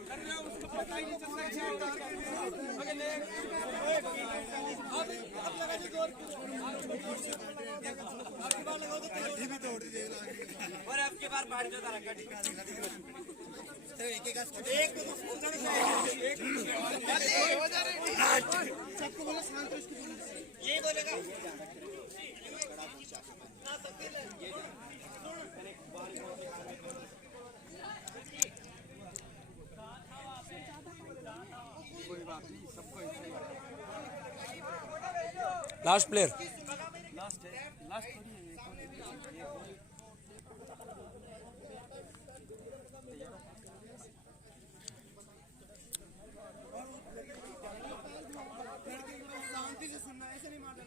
कर रहे हो, उसको पता ही नहीं चलना और आपके बार बाढ़ जो तारा ठीक सबको बोला शांत हो, इसको यही बोलेगा। कोई बात नहीं, सबको लास्ट प्लेयर लास्ट है, लास्ट शांति से सुनना, ऐसे नहीं मारना।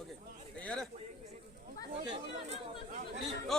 ओके तैयार है? ओके रेडी गो।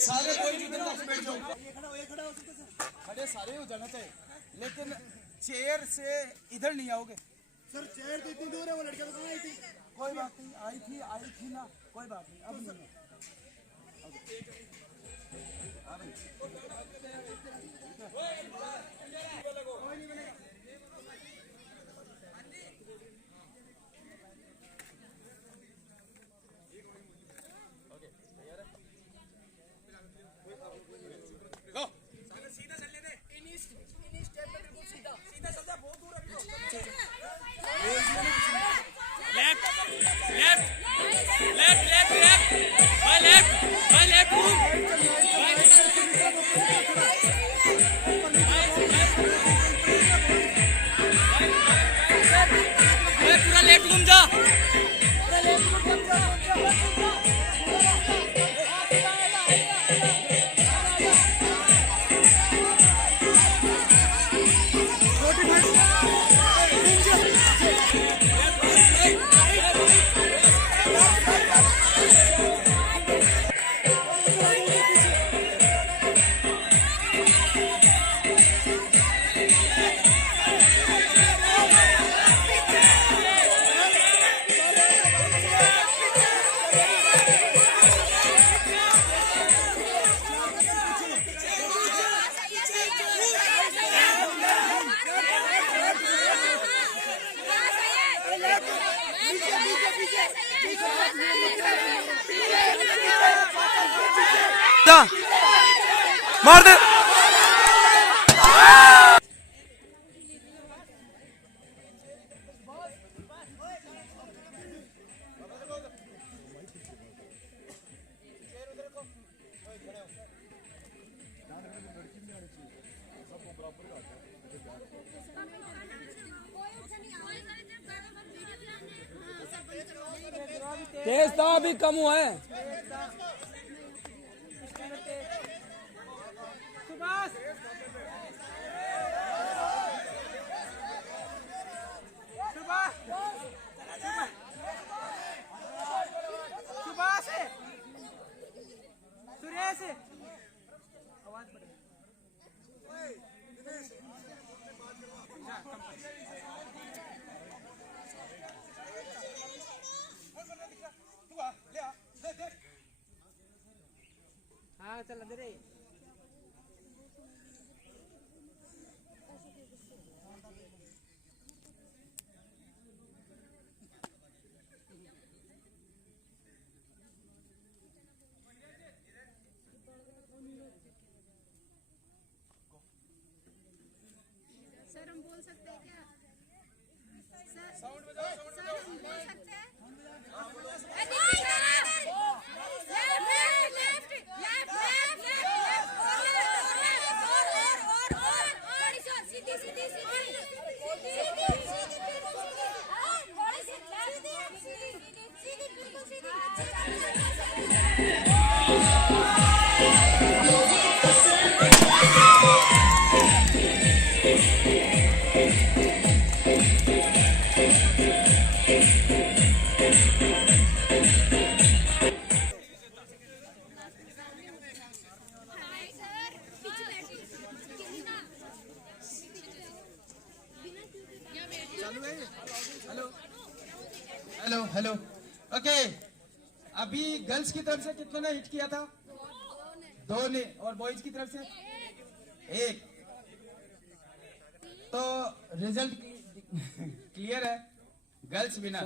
सारे कोई बैठ जाओ, खड़े सारे हो जाना चाहिए, लेकिन चेयर से इधर नहीं आओगे। सर चेयर तो इतनी दूर है, वो लड़के तो कहाँ आई थी? कोई बात नहीं, आई थी ना, कोई बात नहीं, अब नहीं है। मार दे। तेज था अभी कम हुआ है। सुभाष सुभाष सुभाष सुरेश आवाज हाँ चल अंदर रे। सर हम बोल सकते हैं क्या? साउंड बजाओ, साउंड सर हम बोल सकते हैं? Hello hello okay. अभी गर्ल्स की तरफ से कितनों ने हिट किया था? 2 ने। और बॉयज की तरफ से 1। तो रिजल्ट क्लियर है, गर्ल्स विनर।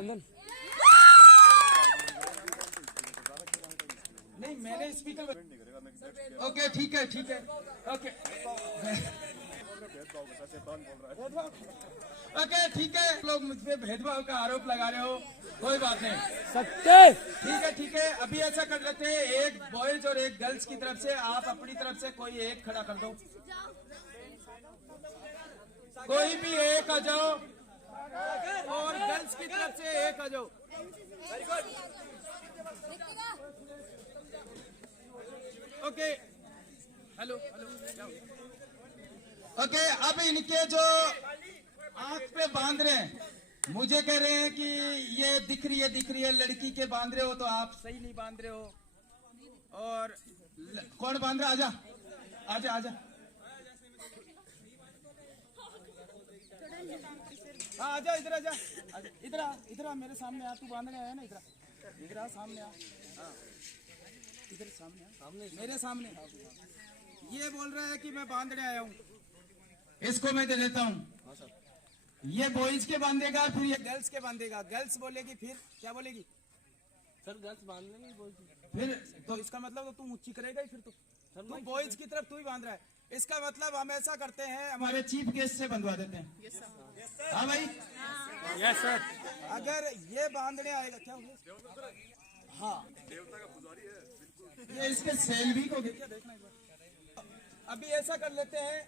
नहीं मैंने स्पीकर ओके ठीक है ठीक है ओके ओके ठीक है। लोग मुझ पे भेदभाव का आरोप लगा रहे हो, कोई बात नहीं, सत्य ठीक है। अभी ऐसा कर लेते हैं, एक बॉयज और एक गर्ल्स की तरफ से, आप अपनी तरफ से कोई एक खड़ा कर दो, कोई भी एक आ जाओ, और गर्ल्स की तरफ से एक आ जाओ। Very good okay hello hello okay. अब इनके जो आंख पे बांध रहे हैं, मुझे कह रहे हैं कि ये दिख रही है लड़की के बांध रहे हो, तो आप सही नहीं बांध रहे हो। और कौन बांध रहा? आजा आजा आजा हाँ आजा, इधर आजा, इधर आ मेरे सामने आ, तू बांधने आया ना, इधर आ सामने आ, हाँ इधर सामने मेरे सामने। ये बोल रहा है कि मैं बांधने आया हूँ, इसको मैं दे देता हूँ। ये बॉयज के बांधेगा, फिर ये गर्ल्स के बांधेगा। गर्ल्स बोलेगी, फिर क्या बोलेगी? सर गर्ल्स बांध लेंगे बॉयज, फिर तो इसका मतलब तो तू ऊंची करेगा ही, फिर तो बॉयज की तरफ तू ही बांध रहा है। इसका मतलब हम ऐसा करते हैं, हमारे चीफ गेस्ट से बंधवा देते हैं। हाँ भाई यस सर। अगर ये बांधने आएगा, क्या हुआ? हाँ ये इसके सेल भी हो गए क्या, देखना एक बार। अभी ऐसा कर लेते हैं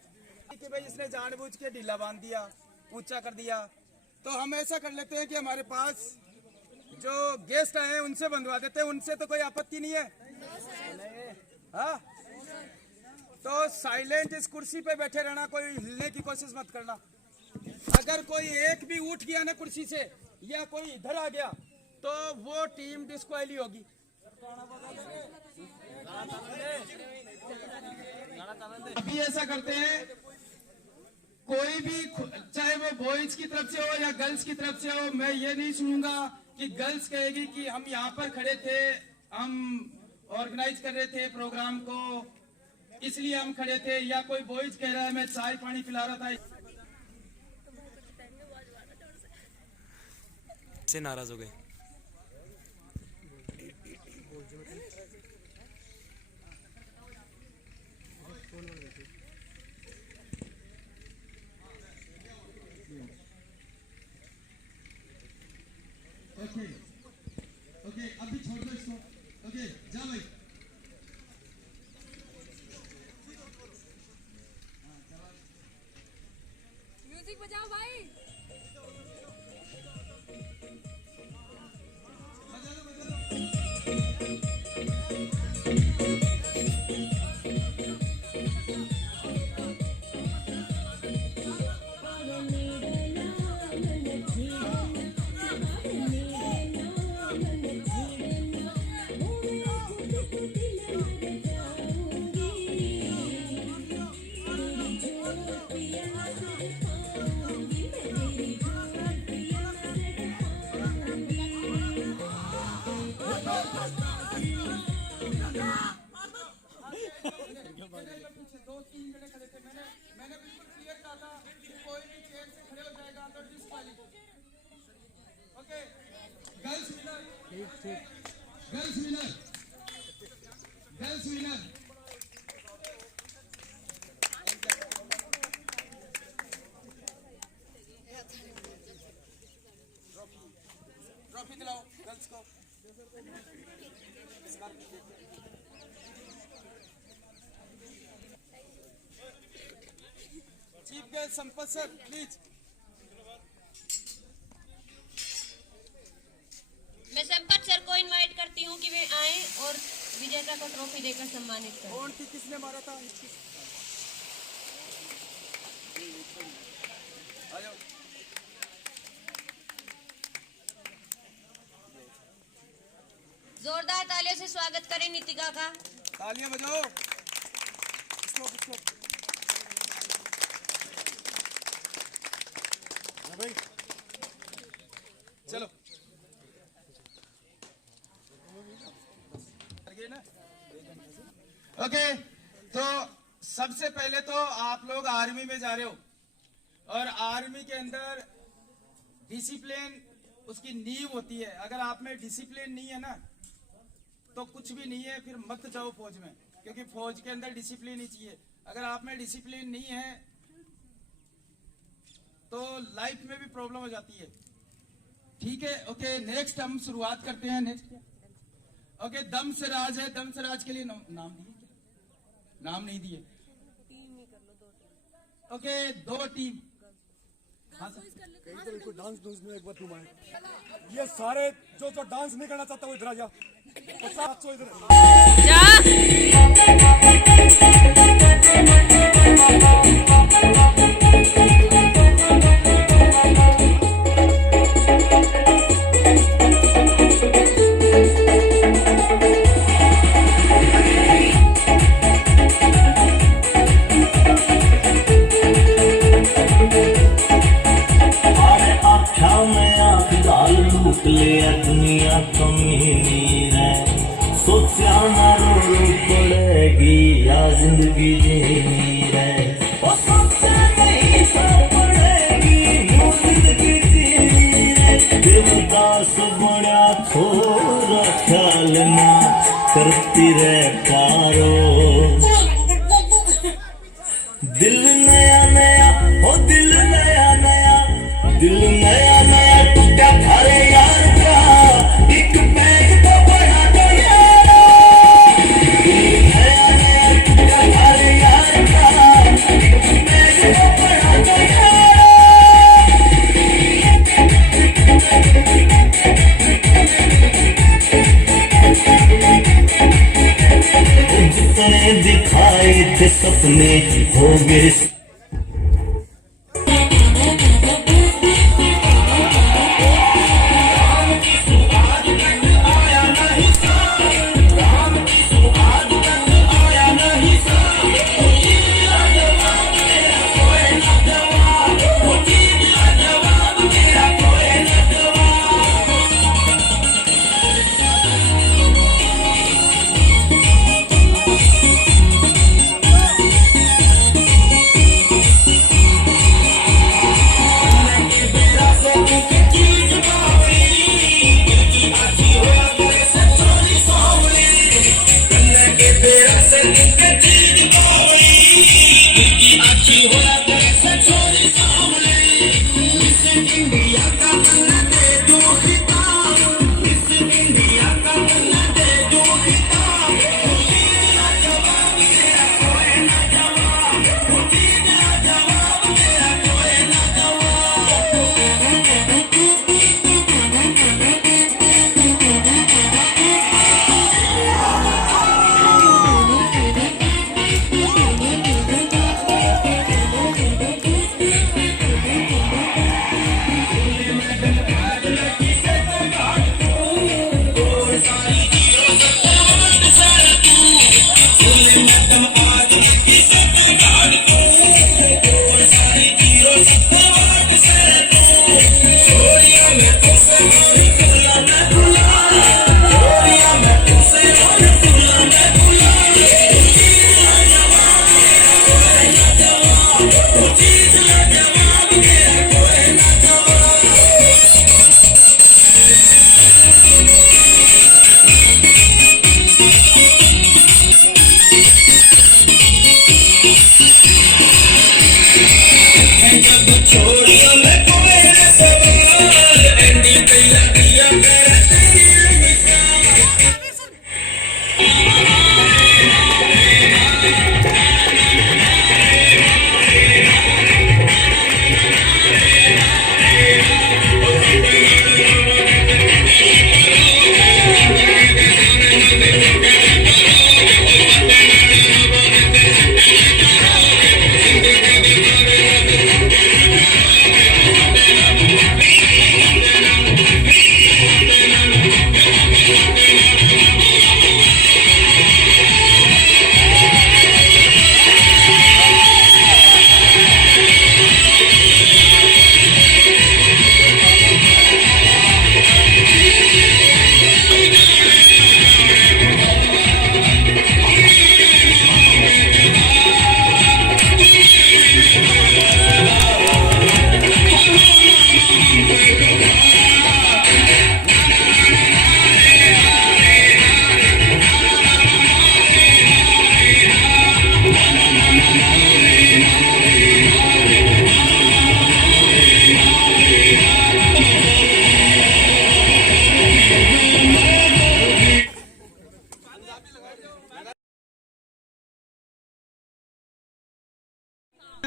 कि भाई इसने जानबूझ के ढीला बांध दिया, ऊंचा कर दिया, तो हम ऐसा कर लेते हैं कि हमारे पास जो गेस्ट आए हैं उनसे बंधवा देते हैं। उनसे तो कोई आपत्ति नहीं है? हाँ तो साइलेंट इस कुर्सी पे बैठे रहना, कोई हिलने की कोशिश मत करना। अगर कोई एक भी उठ गया ना कुर्सी से, या कोई इधर आ गया, तो वो टीम डिस्क्वाली होगी। अभी ऐसा करते हैं, कोई भी, चाहे वो बॉयज की तरफ से हो या गर्ल्स की तरफ से हो, मैं ये नहीं सुनूंगा कि गर्ल्स कहेगी कि हम यहाँ पर खड़े थे, हम ऑर्गेनाइज कर रहे थे प्रोग्राम को, इसलिए हम खड़े थे, या कोई बॉयज कह रहा है मैं चाय पानी पिला रहा था, से नाराज हो गए। ओके अभी छोड़ दो इसको। ओके जा भाई। म्यूजिक बजाओ भाई। मैंने बिल्कुल क्लियर कहा था कि कोई भी चेयर से खड़े हो जाएगा तो disqualify. Okay, girls winner, girls winner, girls winner. Trophy दिलाओ गर्ल्स को। Chief guest Sampat sir please. मैं संपत सर को इनवाइट करती हूँ कि वे आए और विजेता को ट्रॉफी देकर सम्मानित करें। कौन थी, किसने मारा था? आ जाओ। जोरदार तालियों से स्वागत करें नितिका का। तालियां बजाओ। भाई चलो ओके, तो सबसे पहले तो आप लोग आर्मी में जा रहे हो और आर्मी के अंदर डिसिप्लिन उसकी नींव होती है। अगर आप में डिसिप्लिन नहीं है ना तो कुछ भी नहीं है, फिर मत जाओ फौज में, क्योंकि फौज के अंदर डिसिप्लिन ही चाहिए। अगर आप में डिसिप्लिन नहीं है तो लाइफ में भी प्रॉब्लम हो जाती है। ठीक है, ओके, नेक्स्ट हम शुरुआत करते हैं। नेक्स्ट ओके, दम से राज है। दम से राज के लिए नाम दिए क्या? नाम नहीं दिए। Okay, 2 team. हाँ सर, कोई डांस डूंस में एक बार तुम आए, ये सारे जो डांस नहीं करना चाहता वो इधर आ जा। इधर लिया दुनिया कमीनी रे, सोचा ना रो पड़ेगी या जिंदगी जीनी रे, ओ सोचा नहीं सो पड़ेगी वो जिंदगी जीनी रे। देवदास बड़ा थोड़ा ख्याल ना करती रे पारो, दिल नया नया हो दिल नया नया, दिल नया नया टूटा थारे यार का, एक बैग तो बढ़ा दो यारो, दिल नया नया टूटा थारे यार का, एक बैग तो बढ़ा दो यारो। जितने दिखाए थे सपने हो गए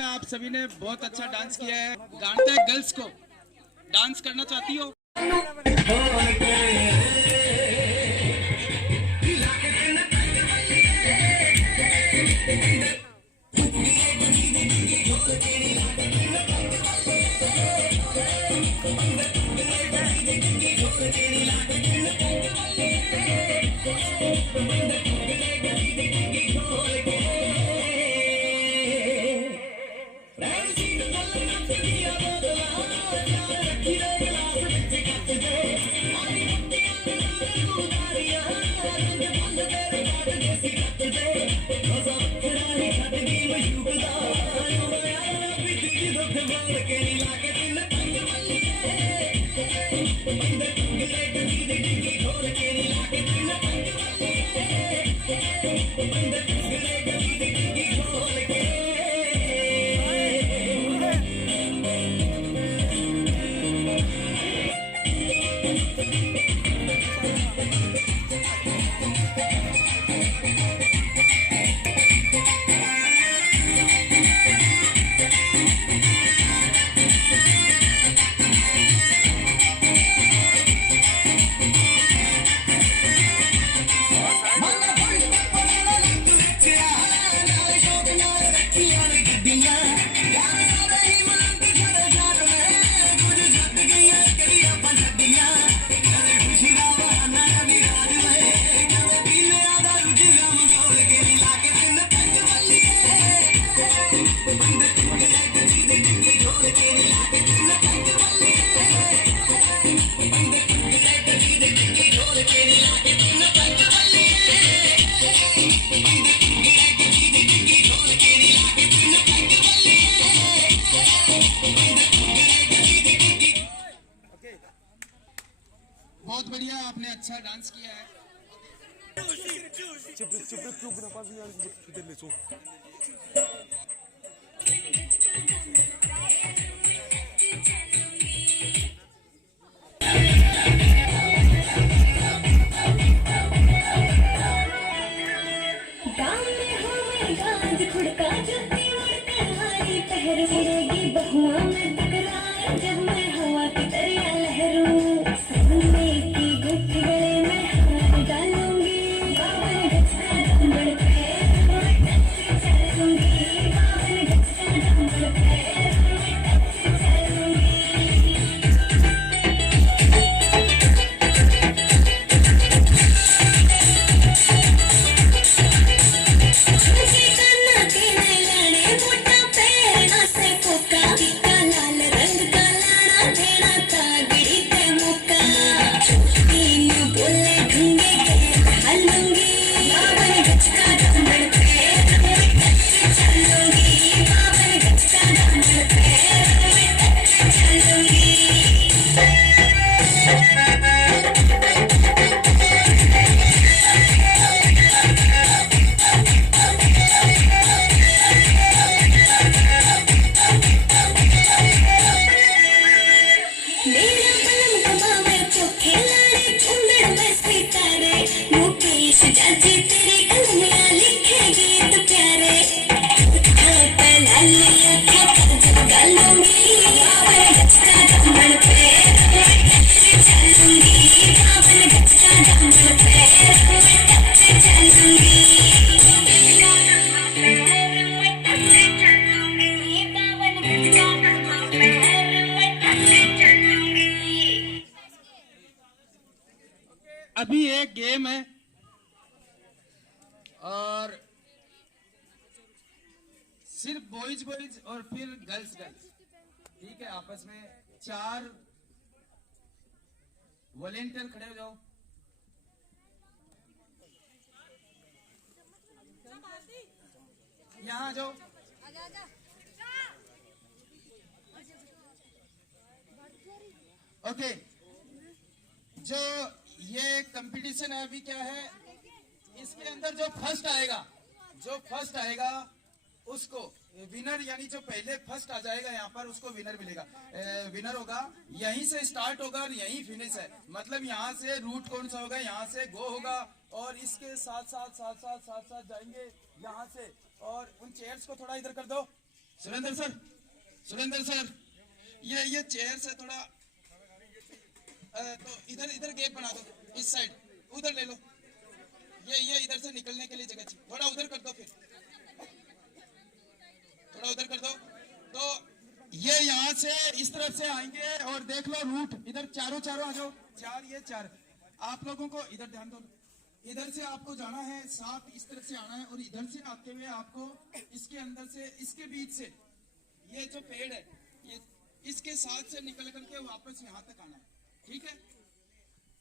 आप सभी ने बहुत अच्छा डांस किया है। गाते हैं गर्ल्स को, डांस करना चाहती हो? बहुत बढ़िया, आपने अच्छा डांस किया है। बहुआ में टकराए जब मैं हवा की दरिया लहरूं, सामने की गुत्थी गले में हाथ डालूंगी, बावन गज का डंबल पैर में टच चलूंगी, बावन गज का डंबल पैर में टच चलूंगी। मुझे करना के नहीं लड़े मोटा पैर ना से कोका, टीका लाल रंग का लाना देना तागड़ी ते मुक्का, तीन बोले ढूंढे के ढालूंगी, बावन गज का डंबल पैर में टच चलूंगी, बावन गज का डंबल पैर में टच चलूंगी। मेरा बलम कमावे चोखे लाड़े चुंदड़ में सितारे, मुकेश जाजी तेरी कलमियां लिखे गीत प्यारे, लाली आँखें काजल डालूंगी, बावन गज का डंबल पैर में टच चलूंगी, बावन गज का डंबल पैर में टच चलूंगी। अभी एक गेम है और सिर्फ बॉयज बॉयज और फिर गर्ल्स गर्ल्स, ठीक है? आपस में 4 वॉलेंटियर खड़े हो जाओ। यहाँ आ जाओ। ओके, जो ये कंपटीशन है अभी क्या है, इसके अंदर जो फर्स्ट आएगा उसको विनर, यानी जो पहले फर्स्ट आ जाएगा यहाँ पर उसको विनर मिलेगा। विनर होगा, यहीं से स्टार्ट होगा और यहीं फिनिश है, मतलब यहाँ से रूट कौन सा होगा, यहाँ से गो होगा और इसके साथ साथ जाएंगे यहाँ से। और उन चेयर्स को थोड़ा इधर कर दो, सुरेंद्र सर, ये चेयर से थोड़ा तो इधर गैप बना दो, इस साइड उधर ले लो, ये इधर से निकलने के लिए जगह चाहिए, थोड़ा उधर कर दो, फिर थोड़ा उधर कर दो। तो ये यहाँ से इस तरफ से आएंगे और देख लो रूट, इधर चारों आ जाओ, चार आप लोगों को इधर ध्यान दो, इधर से आपको जाना है, 7 इस तरफ से आना है, और इधर से आते हुए आपको इसके अंदर से, इसके बीच से, ये जो पेड़ है ये इसके साथ से निकल करके वापस यहाँ तक आना है, ठीक है।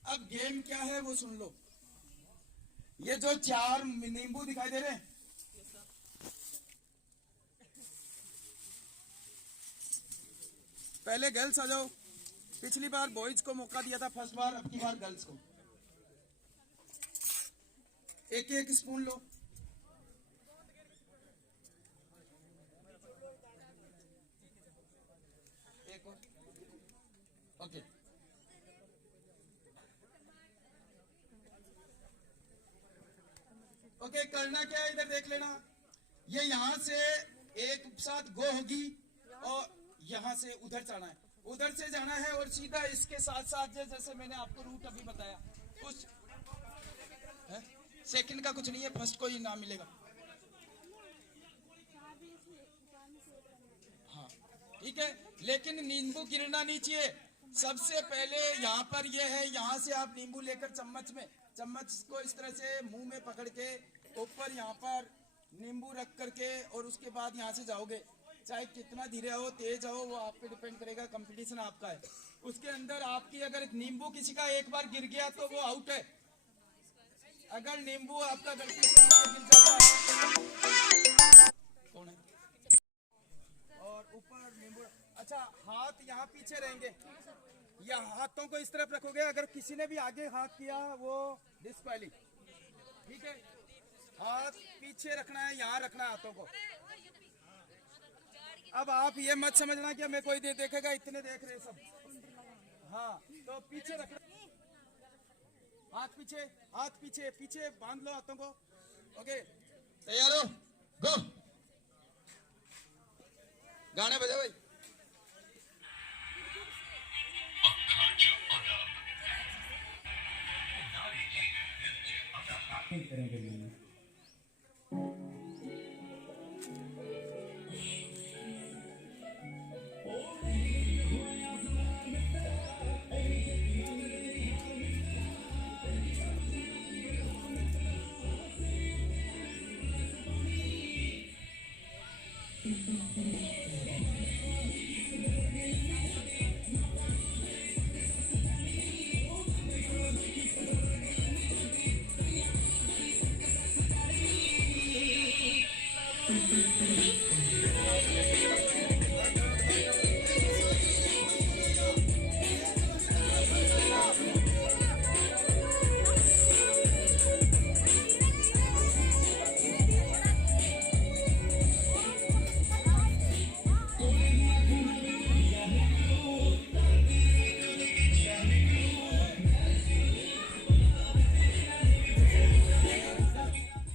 अब गेम क्या है वो सुन लो। ये जो 4 नींबू दिखाई दे रहे हैं, पहले गर्ल्स आ जाओ, पिछली बार बॉयज को मौका दिया था फर्स्ट बार, अब की बार गर्ल्स को। एक स्पून लो, एक और, ओके। ओके, करना क्या है इधर देख लेना, ये यहाँ से एक साथ गो होगी और यहाँ से उधर जाना है, उधर से जाना है और सीधा इसके साथ जैसे मैंने आपको रूट अभी बताया, कुछ सेकंड का कुछ नहीं है, फर्स्ट को ही नाम मिलेगा। हाँ ठीक है, लेकिन नींबू गिरना नहीं चाहिए। सबसे पहले यहाँ पर ये है, यहाँ से आप नींबू लेकर चम्मच को इस तरह से मुंह में पकड़ के ऊपर यहाँ पर नींबू रख करके, और उसके बाद यहाँ से जाओगे, चाहे कितना धीरे हो तेज हो वो आप पे डिपेंड करेगा, कंपटीशन आपका है। उसके अंदर आपकी अगर नींबू किसी का एक बार गिर गया तो वो आउट है। अगर नींबू आपका गलती से गिर जाता है, कौन है, और ऊपर नींबू, अच्छा हाथ यहाँ पीछे रहेंगे, या हाथों को इस तरफ रखोगे, अगर किसी ने भी आगे हाथ किया वो डिस्क्वालिफाई, ठीक है। हाथ पीछे रखना है, यहाँ रखना है हाथों को। अब आप ये मत समझना कि हमें कोई देखेगा, इतने देख रहे सब, हाँ तो पीछे रखना, हाथ पीछे बांध लो हाथों को। ओके, तैयार हो, गो, गाने बजा भाई।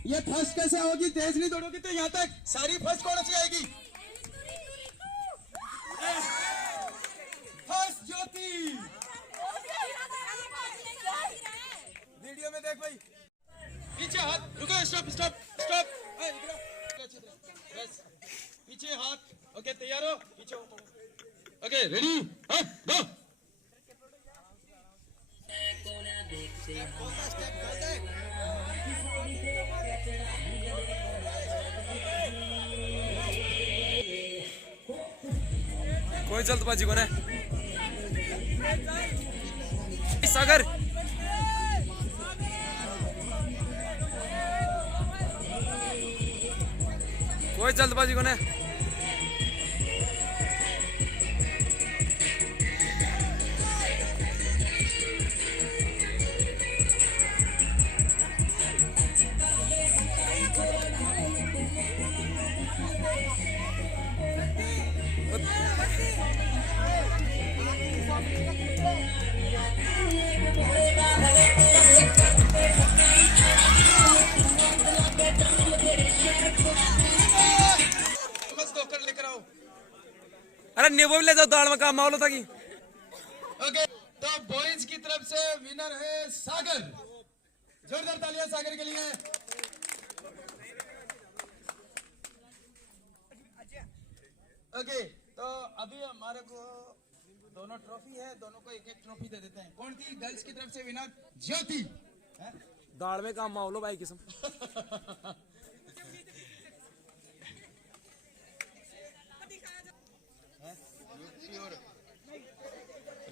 ये फर्स्ट कैसे होगी, तेज नहीं दौड़ोगी तो यहाँ तक सारी फर्स्ट कौन सी आएगी, फर्स्ट ज्योति। वीडियो में देख भाई, पीछे हाथ, रुको, स्टॉप, बस पीछे हाथ। ओके तैयार हो, पीछे हो, ओके रेडी, गो। कोई जल्दबाजी को ना, सागर कोई जल्दबाजी को ना। लेकर आओ। अरे नींबू भी ले जाओ, दाल में काम माहौल होता की। ओके, तो बॉयज की तरफ से विनर है सागर। जोरदार तालियां सागर के लिए। ओके, तो अभी हमारे को दोनों ट्रॉफी है, दोनों को एक एक ट्रॉफी दे देते हैं। कौन थी गर्ल्स की तरफ से विनर? ज्योति। दाल में काम माहौल भाई किस्म।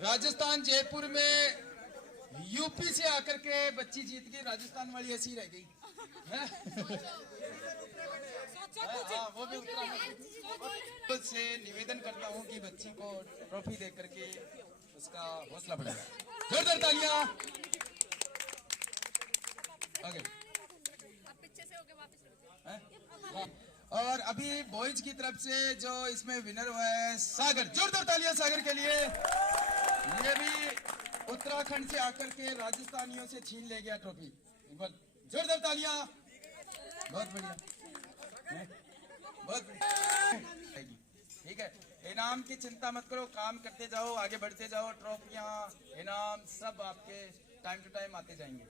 राजस्थान जयपुर में यूपी से आकर के बच्ची जीत गई, राजस्थान वाली ऐसी रह गई। वो भी उत्तराखंड से निवेदन करता हूँ कि बच्ची को ट्रॉफी दे करके उसका हौसला बढ़ाए। जोरदार तालियां। ओके, और अभी बॉयज की तरफ से जो इसमें विनर हुआ है सागर। जोरदार तालियां सागर के लिए। ये भी उत्तराखंड से आकर के राजस्थानियों से छीन ले गया ट्रॉफी। जोरदार तालियां। बहुत बढ़िया, बहुत बढ़िया। ठीक है, इनाम की चिंता मत करो, काम करते जाओ, आगे बढ़ते जाओ। ट्रॉफियां, इनाम सब आपके टाइम टू टाइम आते जाएंगे।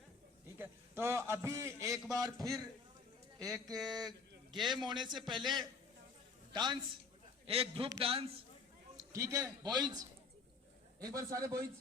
ठीक है, तो अभी एक बार फिर एक गेम होने से पहले डांस, एक ग्रुप डांस। ठीक है बॉयज, एक बार सारे बॉयज।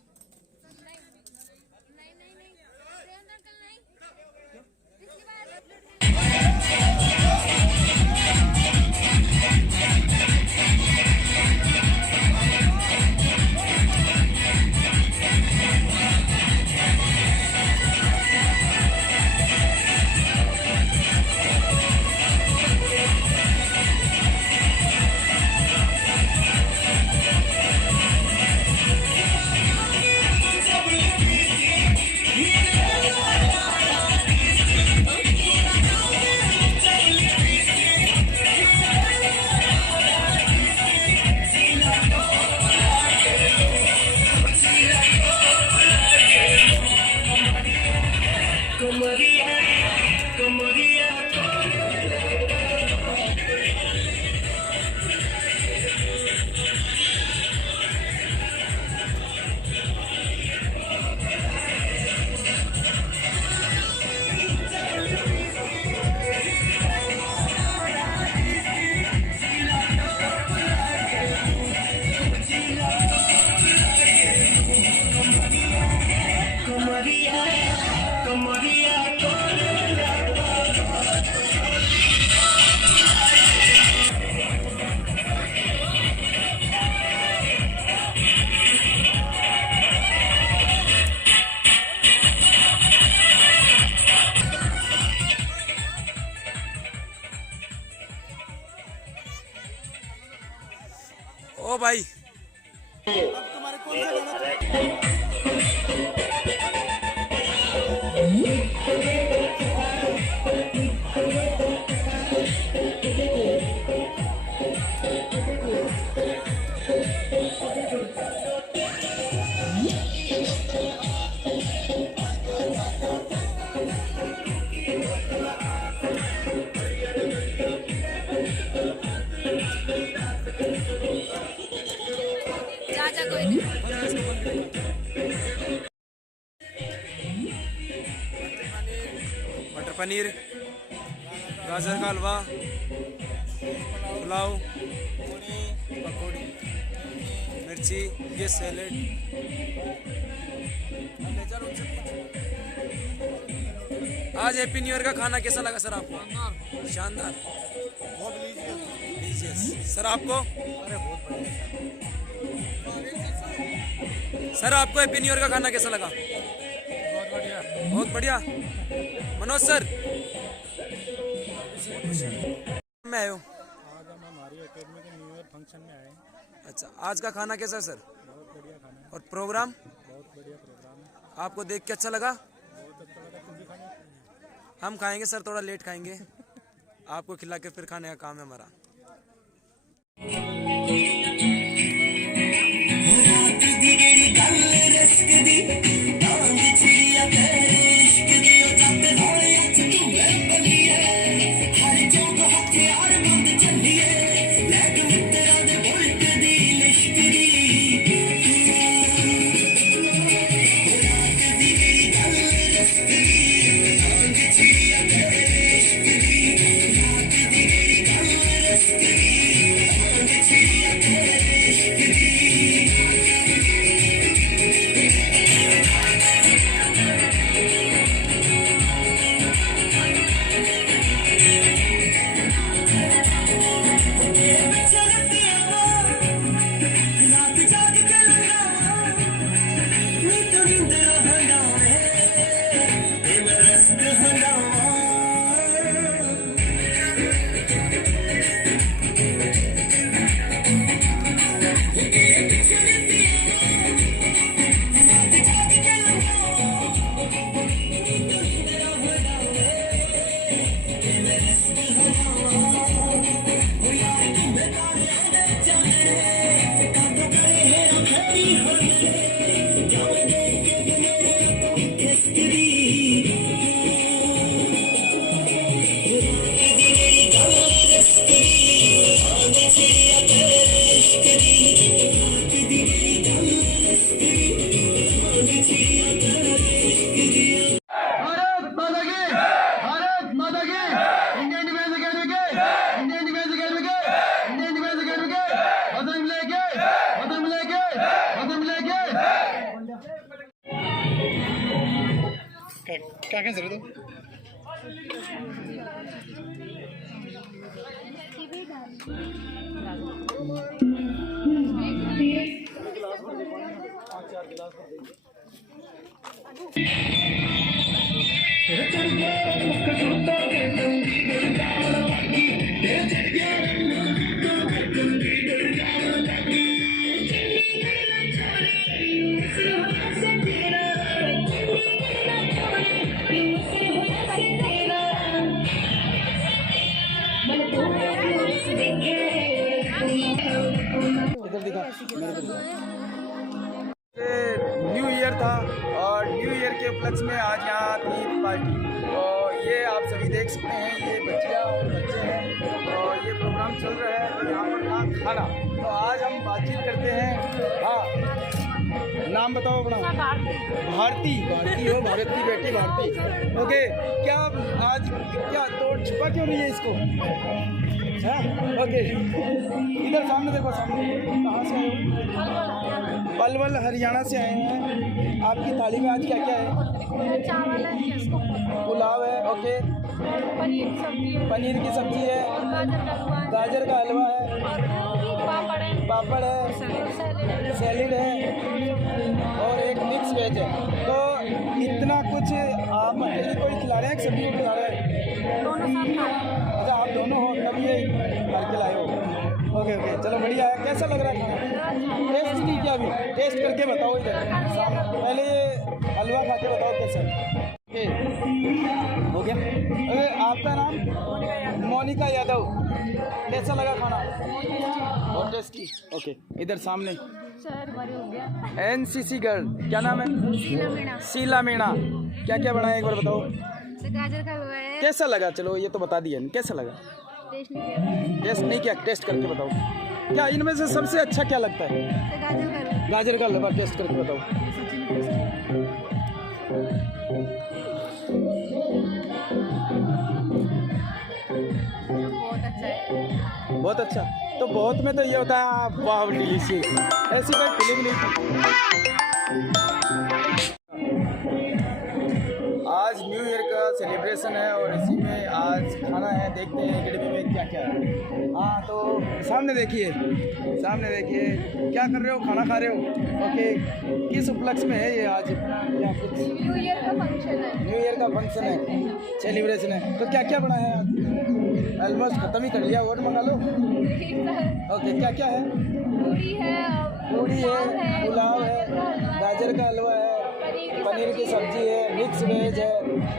ओ भाई तुम्हारे कौन सा गाना मटर पनीर, गाजर का हलवा, पुलाव, पकौड़ी, मिर्ची, ये सैलेड। आज हैप्पी न्यू ईयर का खाना कैसा लगा सर आपको? शानदार, बहुत डिलीशियस। सर आपको? अरे बहुत बढ़िया। सर आपको हैप्पी न्यू ईयर का खाना कैसा लगा? बहुत बढ़िया, बहुत बढ़िया। मनोज सर मैं आए हो? आज हम हमारी एकेडमी के न्यू ईयर फंक्शन में आए। अच्छा, आज का खाना कैसा है सर? बहुत बढ़िया खाना है। और प्रोग्राम? बहुत बढ़िया प्रोग्राम है। आपको देख के अच्छा लगा? बहुत अच्छा लगा। तुम भी खाने? हम खाएंगे सर, थोड़ा लेट खाएंगे। आपको खिला के फिर खाने का काम है हमारा। आगे चलो तो इधर दिखा न्यू ईयर था और न्यू ईयर के उपलक्ष्य में आज यहाँ थी पार्टी। और ये आप सभी देख सकते हैं, ये बच्चियाँ और बच्चे हैं और ये प्रोग्राम चल रहा है। तो यहाँ पर था खाना। तो आज हम बातचीत करते हैं। हाँ, नाम बताओ अपना। भारती। भारती हो, भारत की बेटी भारती। ओके, क्या आज क्या तो छुपा क्यों नहीं है इसको? हाँ, ओके। इधर सामने देखो, सामने। कहाँ से आए हो? पलवल हरियाणा से आए हैं। आपकी थाली में आज क्या क्या है? चावल है, पुलाव है, ओके। पनीर की सब्जी है, गाजर का हलवा है, पापड़ है, सैलेड है और एक मिक्स वेज है। तो इतना कुछ आप अकेले कोई खिला रहे हैं, सभी को खिला रहे हैं? दोनों साथ खा रहे हैं। अच्छा, आप दोनों हो तब ये करके लाए हो। ओके ओके, चलो बढ़िया है। कैसा लग रहा है खाना? टेस्ट नहीं किया अभी, टेस्ट करके बताओ। इधर पहले ये हलवा खा के बताओ कैसा है। ओके, हो गया। अरे आपका नाम? मोनिका यादव। कैसा लगा खाना? बहुत टेस्टी। ओके, इधर सामने। सर बड़े हो गया। एनसीसी गर्ल, क्या नाम है? शीला मीणा। शीला मीणा। क्या क्या बनाया एक बार बताओ। गाजर का हलवा है। कैसा लगा? चलो ये तो बता दिया, कैसा लगा? टेस्ट नहीं किया। टेस्ट नहीं किया, टेस्ट करके बताओ। क्या इनमें से सबसे अच्छा क्या लगता है? गाजर का। गाजर का हलवा टेस्ट करके बताओ। बहुत अच्छा है। बहुत अच्छा। तो बहुत में तो ये होता है वाह डिलीशियस, ऐसी कोई फीलिंग नहीं थी। आज न्यू ईयर का सेलिब्रेशन है और इसी में आज खाना है। देखते हैं अकेडमी में क्या क्या है। हाँ, तो सामने देखिए, सामने देखिए क्या कर रहे हो? खाना खा रहे हो? ओके, किस उपलक्ष्य में है ये आज? क्या कुछ न्यू ईयर का फंक्शन है। न्यू ईयर का फंक्शन है, सेलिब्रेशन है। तो क्या क्या बना है आज? ऑलमोस्ट खत्म ही कर लिया, और मंगा लो। ओके, क्या क्या है? पूरी है, पुलाव है, गाजर का हलवा है, पनीर की सब्जी है, मिक्स वेज है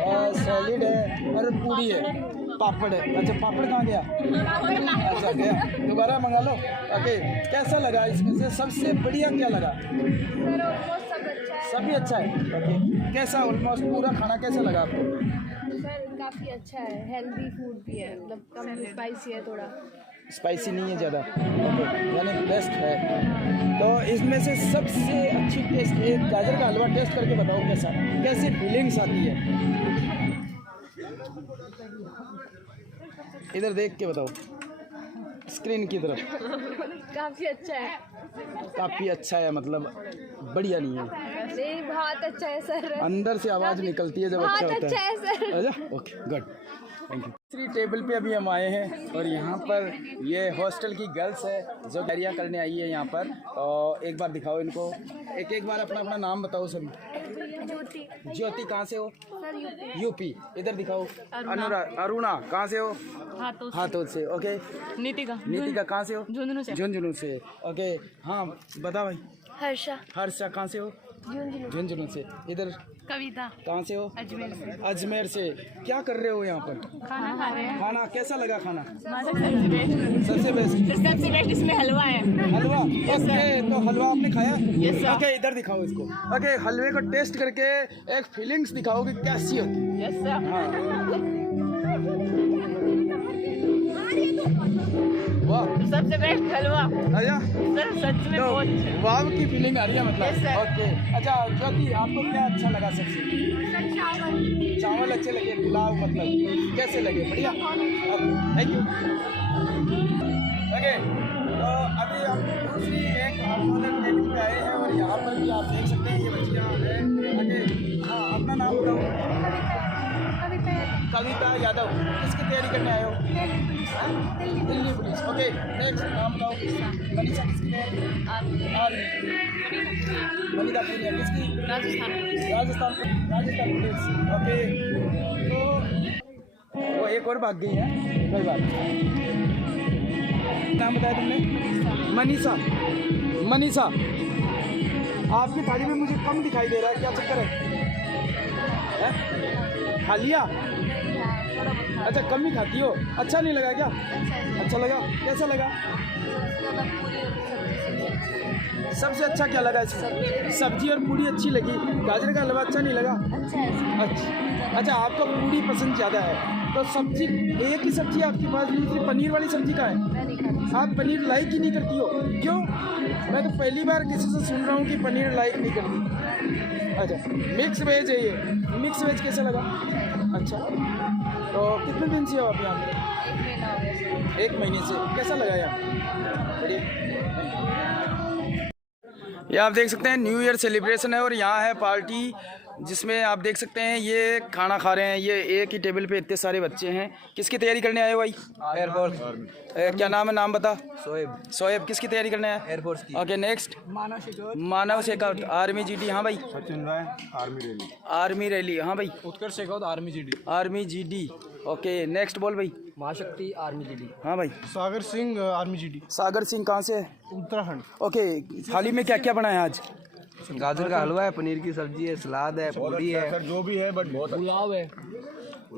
और सैलेड है और पूरी है, पापड़ है। अच्छा, पापड़ कहाँ गया? अच्छा, गया, दोबारा मंगा लो। ओके, कैसा लगा? इसमें से सबसे बढ़िया क्या लगा? सभी अच्छा है। ओके, कैसा ऑलमोस्ट पूरा खाना कैसा लगा आपको? सर काफ़ी अच्छा है, हेल्दी फूड भी है, मतलब कम स्पाइसी है, थोड़ा स्पाइसी नहीं है ज़्यादा। ओके, यानी बेस्ट है। तो इसमें से सबसे अच्छी टेस्ट, एक गाजर का हलवा टेस्ट करके बताओ कैसा, कैसी फीलिंग्स आती है? इधर देख के बताओ, स्क्रीन की तरफ। काफ़ी अच्छा है। काफ़ी अच्छा है मतलब बढ़िया नहीं है? नहीं, बहुत अच्छा है सर। अंदर से आवाज़ निकलती है जब अच्छा होता है। अच्छा है सर। अच्छा, ओके, गुड, थैंक यू। तीसरी टेबल पे अभी हम आए हैं और यहाँ पर ये हॉस्टल की गर्ल्स है जो तैयारियाँ करने आई है यहाँ पर। और एक बार दिखाओ इनको, एक बार अपना अपना नाम बताओ सभी। ज्योति। ज्योति, कहाँ से हो? Sir UP. इधर दिखाओ। अनुराग। अरुणा, कहाँ से हो? हाथों से। ओके। नीतिका कहाँ से हो? झुंझुनू से। ओके, हाँ बता भाई। हर्षा कहाँ से हो? झुंझुनू से। इधर कविता। कहाँ से हो? अजमेर से। अजमेर से। क्या कर रहे हो यहाँ पर? खाना खा रहे हैं। खाना कैसा लगा? खाना सबसे बेस्ट इसमें हलवा है। हलवा, ओके। तो हलवा आपने खाया? ओके, इधर दिखाओ इसको। ओके, हलवे को टेस्ट करके एक फीलिंग्स दिखाओ कि कैसी होती है। हाँ, वाह, सबसे बेस्ट हलवा। अच्छा, सर सच में बहुत अच्छा। वाव की फीलिंग आ रही है मतलब। Yes, sir. ओके, अच्छा ज्योति, आपको क्या अच्छा लगा सबसे? चावल अच्छे लगे, पुलाव मतलब कैसे लगे? बढ़िया, थैंक यू। ओके, तो अभी हम दूसरी एक टेबल पे आए हैं और यहाँ पर भी आप देख सकते हैं ये बच्चियाँ हैं। ओके, हाँ, अपना नाम बताओ। कविता यादव किसकी तैयारी करने आए हो? दिल्ली पुलिस। ओके नेक्स्ट नाम बताओ। मनीषा किसकी तैयारी? आर्मी। मनीषा पुनिया किसकी? राजस्थान पुलिस। ओके तो वो एक और भाग गई है, कोई बात नहीं। नाम बताया तुमने? मनीषा। आपकी थाली में मुझे कम दिखाई दे रहा है, क्या चक्कर है? खा लिया? अच्छा कम ही खाती हो, अच्छा नहीं लगा क्या? अच्छा लगा, कैसा लगा? सबसे अच्छा क्या लगा इसमें? सब्जी और पूड़ी अच्छी लगी, गाजर का हलवा अच्छा नहीं लगा? अच्छा आपको पूड़ी पसंद ज़्यादा है, तो सब्जी एक ही सब्जी आपके पास, दूसरी पनीर वाली सब्जी का है? आप पनीर लाइक ही नहीं करती हो, क्यों? मैं तो पहली बार किसी से सुन रहा हूँ कि पनीर लाइक नहीं करती। अच्छा मिक्स वेज है ये, मिक्स वेज कैसा लगा? अच्छा तो कितने दिन से हो आप यहाँ पे? 1 महीने से। कैसा लगा यहाँ? बढ़िया। ये आप देख सकते हैं न्यू ईयर सेलिब्रेशन है और यहाँ है पार्टी, जिसमें आप देख सकते हैं ये खाना खा रहे हैं। ये एक ही टेबल पे इतने सारे बच्चे हैं। किसकी तैयारी करने आए हो भाई? एयरफोर्स। क्या नाम है, नाम बता। सोएब किसकी तैयारी करने आए? एयरफोर्स की। Okay next Manav Shekhawat army GD. हाँ भाई सचिन राय आर्मी रैली। हाँ भाई Utkarsh Shekhawat army GD. Okay next बोल भाई। Mahashakti army GD. हाँ भाई सागर सिंह आर्मी जीडी। सागर सिंह कहाँ से है? उत्तराखंड। ओके थाली में क्या क्या बना है आज? गाजर का हलवा है, पनीर की सब्जी है, सलाद है, पूरी है, जो भी है बट बहुत पुलाव है।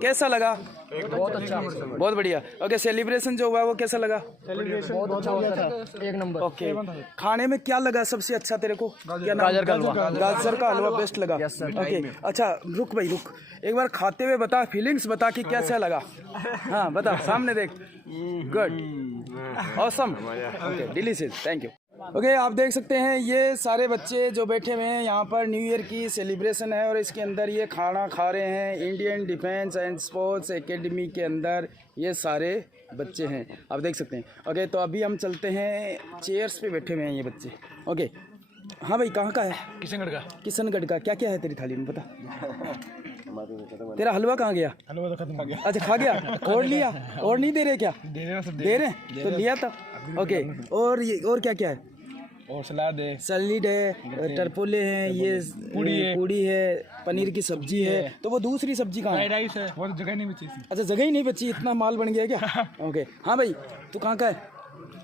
कैसा लगा? बहुत अच्छा, बहुत बढ़िया। ओके सेलिब्रेशन जो हुआ वो कैसा लगा? सेलिब्रेशन बहुत अच्छा हुआ था, एक नंबर। ओके खाने में क्या लगा सबसे अच्छा तेरे को? क्या नाम? गाजर का हलवा। गाजर का हलवा बेस्ट लगा। ओके अच्छा रुक भाई रुक, एक बार खाते हुए बता, फीलिंग्स बता कि कैसा लगा। हाँ बता, सामने देख। Good awesome. Okay delicious, thank you. Okay आप देख सकते हैं ये सारे बच्चे जो बैठे हुए हैं यहाँ पर न्यू ईयर की सेलिब्रेशन है और इसके अंदर ये खाना खा रहे हैं। Indian defence and sports academy के अंदर ये सारे बच्चे हैं, आप देख सकते हैं। ओके तो अभी हम चलते हैं, चेयर्स पे बैठे हुए हैं ये बच्चे। ओके हाँ भाई कहाँ का है? किशनगढ़ का। क्या क्या है तेरी थाली में बता? तेरा हलवा कहाँ गया? हलवा तो खत्म हो गया। अच्छा खा गया और लिया? और नहीं दे रहे क्या? दे रहे तो लिया था। ओके और ये और क्या क्या है? और सलाद है, टरपोले हैं, ये पूड़ी है, पनीर की सब्जी है। तो वो दूसरी सब्जी कहाँ है? राइस है, वो जगह नहीं बची। अच्छा जगह ही नहीं बची, इतना माल बन गया क्या? ओके हाँ भाई तू कहाँ का है?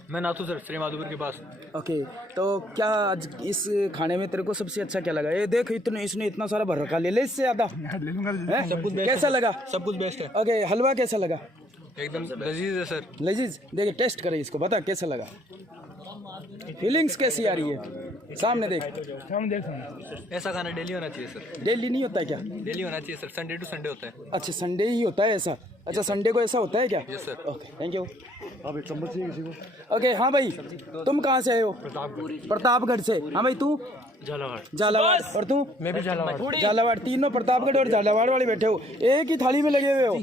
मैं नाथू सर, श्री माधोपुर के पास। ओके तो क्या आज इस खाने में तेरे को सबसे अच्छा क्या लगा? ये देख इसने इतना सारा भर रखा, ले इससे ज़्यादा। सब कुछ कैसा लगा? सब कुछ बेस्ट है। ओके हलवा कैसा लगा? एकदम लजीज है सर। लजीज। देखिए टेस्ट करे इसको, बता कैसा लगा, फीलिंग्स कैसी आ रही है? सामने देख। ऐसा खाना डेली होना चाहिए सर। डेली नहीं होता क्या? डेली होना चाहिए सर, संडे टू संडे होता है। अच्छा संडे ही होता है ऐसा? अच्छा संडे को ऐसा होता है क्या? Yes sir. Okay thank you. आप एक चम्मच चाहिए किसी को? ओके हाँ भाई तुम कहाँ से आए हो? प्रतापगढ़ से। हाँ भाई तू? झालावाड़। और तू? मैं भी झालावाड़। तीनों प्रतापगढ़ और झालावाड़ वाले बैठे हो, एक ही थाली में लगे हुए हो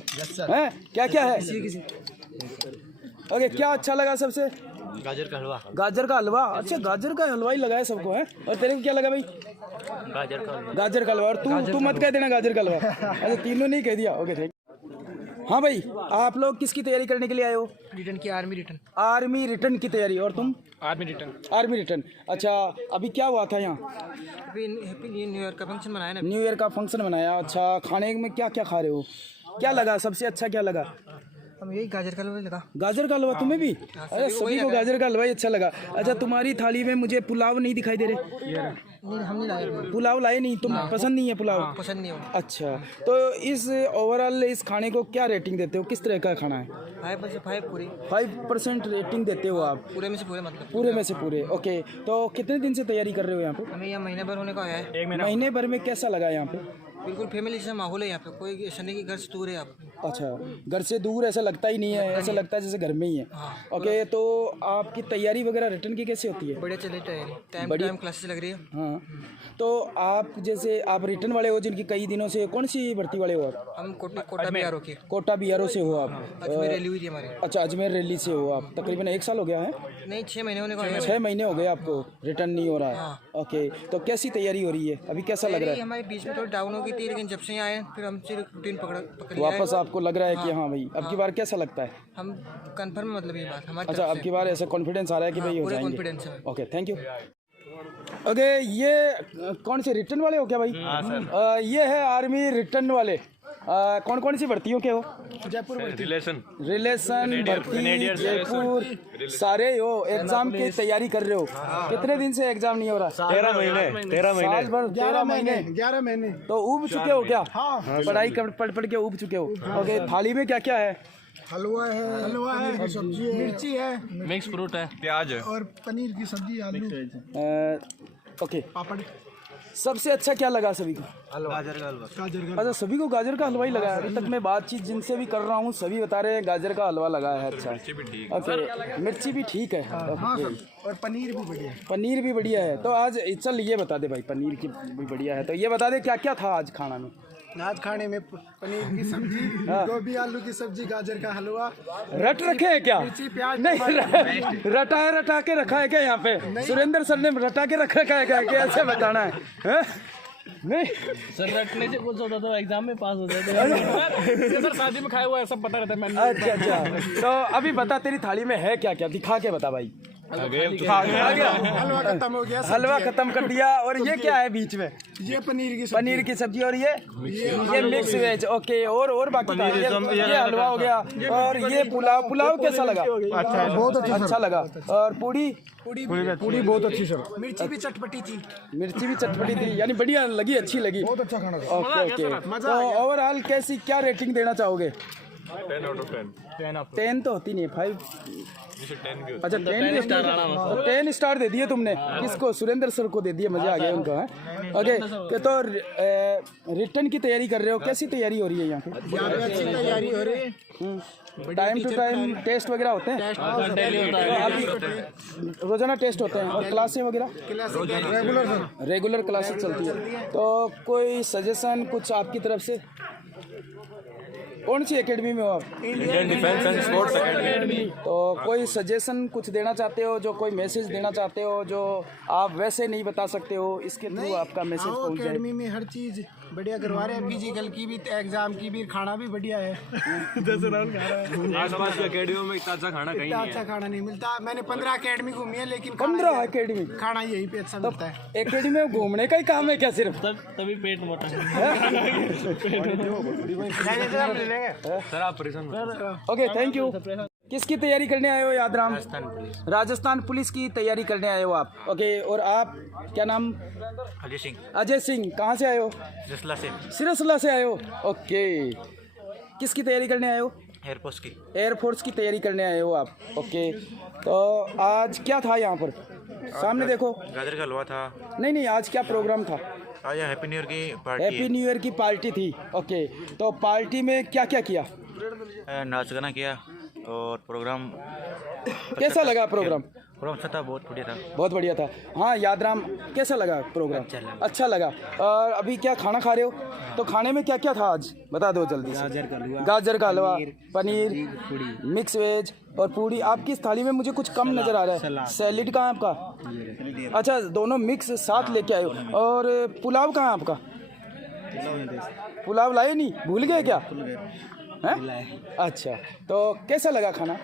हैं? क्या क्या है? ओके क्या अच्छा लगा सबसे? गाजर का हलवा। गाजर का हलवा। अच्छा गाजर का हलवा ही लगा है सबको है। और तेरे को क्या लगा भाई? गाजर का हलवा। और तू मत कह देना गाजर का हलवा। अच्छा तीनों नहीं कह दिया। Okay thank. हाँ भाई आप लोग किसकी तैयारी करने के लिए आए हो? रिटर्न की, आर्मी रिटर्न। आर्मी रिटर्न की तैयारी। और तुम? Army return. Army return. अच्छा अभी क्या हुआ था यहाँ? हैप्पी न्यू ईयर का फंक्शन मनाया ना। न्यू ईयर का फंक्शन मनाया। अच्छा खाने में क्या क्या खा रहे हो? क्या लगा सबसे अच्छा क्या लगा? हम यही गाजर का हलवा लगा। गाजर का हलवा तुम्हें भी? अरे सभी को गाजर का हलवा ही अच्छा लगा। अच्छा तुम्हारी थाली में मुझे पुलाव नहीं दिखाई दे रहे। नहीं हम नहीं लाए पुलाव लाए नहीं, तुम पसंद नहीं है पुलाव? पसंद नहीं हो। अच्छा तो इस ओवरऑल इस खाने को क्या रेटिंग देते हो? किस तरह का खाना है? 5% रेटिंग देते हो आप? पूरे में से पूरे, मतलब पूरे में से पूरे। ओके तो कितने दिन से तैयारी कर रहे हो यहाँ पे? हमें यहाँ महीने भर होने का आया है। महीने भर में कैसा लगा यहाँ पे? बिल्कुल फैमिली जैसा माहौल है यहाँ पे, कोई ऐसा नहीं कि घर से दूर है आप। अच्छा घर से दूर ऐसा लगता ही नहीं है, ऐसा लगता है जैसे घर में ही है। ओके तो आपकी तैयारी वगैरह रिटर्न की कैसे होती है? बढ़िया चले तैयारी, टाइम क्लासेस लग रही है। हाँ तो आप जैसे आप रिटर्न वाले हो जिनकी कई दिनों से, कौन सी भर्ती वाले हो आप? हम कोटा बिहार के। कोटा बिहार से हो आप? अजमेर रैली हुई थी हमारी। अच्छा अजमेर रैली से हो आप। तकरीबन 1 साल हो गया है? नहीं 6 महीने होने को। 6 महीने हो गए आपको, रिटर्न नहीं हो रहा है। ओके तो कैसी तैयारी हो रही है अभी, कैसा लग रहा है? हमारे बीच में थोड़ी डाउन हो गई थी, लेकिन जब से आए फिर हम रूटीन पकड़ वापस आप आपको लग रहा है कि हाँ भाई अब की बार कैसा लगता है? हम कंफर्म मतलब ये बात हमारी अच्छा, अब की बार ऐसा कॉन्फिडेंस आ रहा है कि भाई हो पूरे जाएंगे। कॉन्फिडेंस है। Okay, thank you. ओके, ये कौन से रिटर्न वाले हो क्या भाई? हाँ सर। ये है आर्मी रिटर्न वाले। कौन कौन सी भर्तियों के हो? जयपुर रिलेशन भर्ती, जयपुर, सारे हो। एग्जाम की तैयारी कर रहे हो? कितने दिन से एग्जाम नहीं हो रहा? 13 महीने साल भर 11 महीने तो उब चुके हो क्या? पढ़ाई पढ़ पढ़ के उब चुके हो। ओके, थाली में क्या क्या है? हलवा है, सब्जी है, मिर्ची है, मिक्स फ्रूट है, प्याज है और पनीर की सब्जी, आलू। ओके, पापड़। सबसे अच्छा क्या लगा सभी को? गाजर का हलवा। अच्छा, सभी को गाजर का हलवा ही लगा है। अभी तक मैं बातचीत जिनसे भी कर रहा हूँ सभी बता रहे हैं गाजर का हलवा लगा है। अच्छा, ओके, मिर्ची भी ठीक है। हाँ सर, और पनीर भी बढ़िया है। पनीर भी बढ़िया है। तो आज चल ये बता दे भाई, पनीर की भी बढ़िया है तो ये बता दे क्या क्या था आज खाना में? आज खाने में पनीर की सब्जी, गोभी आलू की सब्जी, गाजर का हलवा। रट रखे है क्या? मिर्ची प्याज नहीं, रटा के रखा है क्या यहाँ पे? सुरेंद्र सर ने रटा के रखा है क्या? कैसे बताना है? नहीं सर, रटने से कुछ होता तो एग्जाम में पास हो जाते। सर शादी में खाया हुआ है, सब पता रहता है मैंने। अच्छा, तो अभी बता तेरी थाली में है क्या क्या? दिखा के बता भाई। हलवा खत्म हो गया, हलवा खत्म कर दिया। और ये क्या है बीच में? ये पनीर की सब्जी और ये मिक्स वेज। ओके, और बाकी था ये हलवा हो गया। और ये पुलाव कैसा लगा? अच्छा, बहुत अच्छा लगा। और पूड़ी बहुत अच्छी सर। मिर्ची भी चटपटी थी। यानी बढ़िया लगी, अच्छी लगी, बहुत अच्छा खाना। ओके। तो ओवरऑल कैसी क्या रेटिंग देना चाहोगे? 10 out of 10। 10 तो होती नहीं, 5। अच्छा, 10 स्टार दे दिए तुमने। किसको? सुरेंद्र सर को दे दिए, मजा आ गया उनका। ओके, तो रिटर्न की तैयारी कर रहे हो? कैसी तैयारी हो रही है यहाँ पे? अच्छी तैयारी हो रही है। टाइम टू टाइम टेस्ट वगैरह होते हैं? रोजाना टेस्ट होते हैं। और क्लासें वगैरह रेगुलर क्लासेस चलती है। तो कोई सजेशन कुछ आपकी तरफ से? कौन सी एकेडमी में हो आप? Indian defence and sports academy. तो कोई सजेशन कुछ देना चाहते हो, जो कोई मैसेज देना चाहते हो जो आप वैसे नहीं बता सकते हो, इसके थ्रू आपका मैसेज पहुंच जाए? एकेडमी में हर चीज बढ़िया करवा रहे हैं, फिजिकल की भी, एग्जाम की भी, खाना भी बढ़िया है। 10 राउंड खा रहा है। आसपास की एकेडमी में इतना अच्छा खाना कहीं नहीं है। अच्छा खाना नहीं मिलता। मैंने 15 एकेडमी घूमी है, लेकिन 15 एकेडमी खाना यहीं पे अच्छा मिलता है। एकेडमी में घूमने का ही काम है क्या सिर्फ? तभी पेट मोटा सर। आप ओके, थैंक यू। किसकी तैयारी करने आए हो यादराम? राजस्थान पुलिस की तैयारी करने आए हो आप। ओके, और आप क्या नाम? अजय सिंह। कहाँ से आए हो? सिरसला से आए हो। ओके, किसकी तैयारी करने आए हो? एयरफोर्स की तैयारी करने आए हो आप। ओके, तो आज क्या था यहाँ पर? सामने देखो। गाजर का हलवा था। नहीं, आज क्या प्रोग्राम था? आज हैप्पी न्यू ईयर की पार्टी। हैप्पी न्यू ईयर की पार्टी थी। ओके, तो पार्टी में क्या क्या किया? नाच गाना किया और प्रोग्राम। कैसा लगा प्रोग्राम? अच्छा था, बहुत बढ़िया था। हाँ यादराम, कैसा लगा प्रोग्राम? अच्छा लगा। और अभी क्या खाना खा रहे हो? तो खाने में क्या क्या था आज बता दो जल्दी से। गाजर का हलवा, पनीर, मिक्स वेज और पूड़ी। आपकी इस थाली में मुझे कुछ कम नजर आ रहा है। सैलेड कहाँ है आपका? अच्छा, दोनों मिक्स साथ लेके आए हो। और पुलाव कहाँ है आपका? पुलाव लाए नहीं, भूल गए क्या? अच्छा, तो कैसा लगा खाना?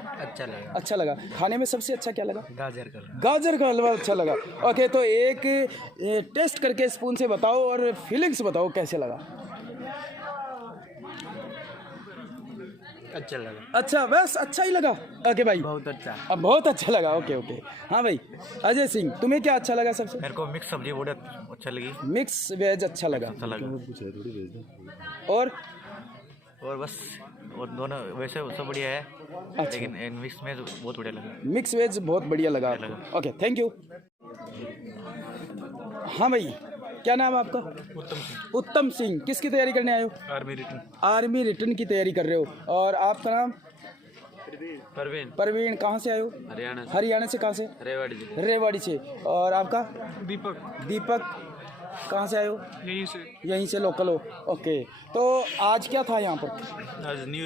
अच्छा लगा। खाने में सबसे अच्छा क्या लगा? गाजर का हलवा अच्छा लगा। ओके, तो एक टेस्ट करके स्पून से बताओ और फीलिंग्स बताओ कैसे लगा? अच्छा, बस अच्छा ही लगा। ओके भाई, बहुत अच्छा लगा। ओके। हाँ भाई, अजय सिंह, तुम्हें क्या अच्छा लगा सबसे? मेरे को मिक्स सब्जी बहुत अच्छा लगी। मिक्स वेज अच्छा लगा। और बस, और दोनों वैसे सब बढ़िया है। अच्छा। लेकिन मिक्स में बहुत बढ़िया लगा। मिक्स वेज बहुत बढ़िया लगा। Okay, thank you. हाँ भाई, क्या नाम है आपका? उत्तम सिंह। किसकी तैयारी करने आए हो? आर्मी रिटर्न की तैयारी कर रहे हो। और आपका नाम? परवीन। कहाँ से आए हो? हरियाणा से। कहाँ से? रेवाड़ी से। और आपका? दीपक। कहाँ से आए हो? यहीं से लोकल हो। ओके, तो आज क्या था यहाँ पर? आज न्यू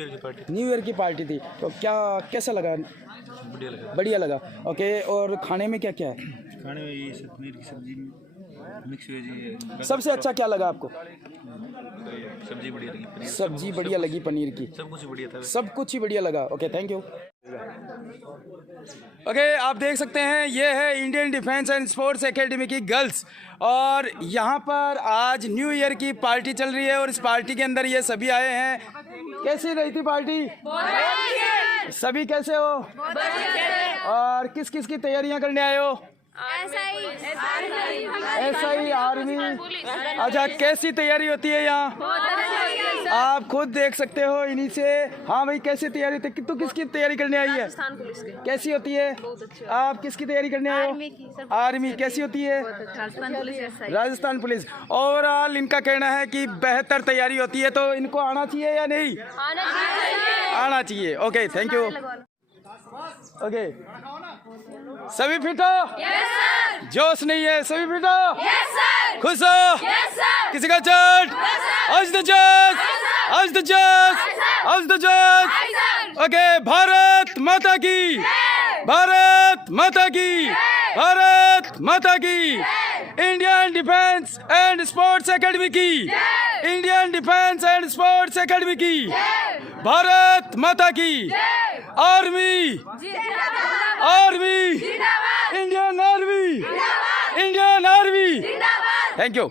ईयर की पार्टी थी। तो कैसा लगा? बढ़िया लगा। ओके, और खाने में क्या क्या है? खाने में ये पनीर की सब्जी, मिक्स वेज सबसे अच्छा क्या लगा आपको? सब्जी बढ़िया लगी, पनीर सब्जी बढ़िया लगी पनीर की, सब कुछ बढ़िया था। सब कुछ ही बढ़िया लगा। Okay, thank you. ओके, आप देख सकते हैं ये है Indian defence and sports academy की गर्ल्स, और यहाँ पर आज न्यू ईयर की पार्टी चल रही है और इस पार्टी के अंदर ये सभी आए हैं। कैसी रही थी पार्टी? सभी कैसे हो? और किस किस की तैयारियां करने आए हो? SI army. अच्छा, कैसी तैयारी होती है यहाँ? आप खुद देख सकते हो इन्हीं से। हाँ भाई, कैसी तैयारी होती है? तू किसकी तैयारी करने आई है? राजस्थान पुलिस की। कैसी होती है? आप किसकी तैयारी करने आए हो? आर्मी। कैसी होती है? राजस्थान पुलिस। ओवरऑल इनका कहना है कि बेहतर तैयारी होती है, तो इनको आना चाहिए या नहीं? आना चाहिए। Okay, thank you. ओके, सभी फिट हो? जोश नहीं है? सभी फिट हो? खुश हो? किसी का चोट? आज द जज, आज द जज, आज द जज। ओके, भारत माता की, भारत माता की, भारत माता की। Indian defence and sports academy की, Indian defence and sports academy की, भारत माता की। Army, army, Indian army, Indian army. Thank you.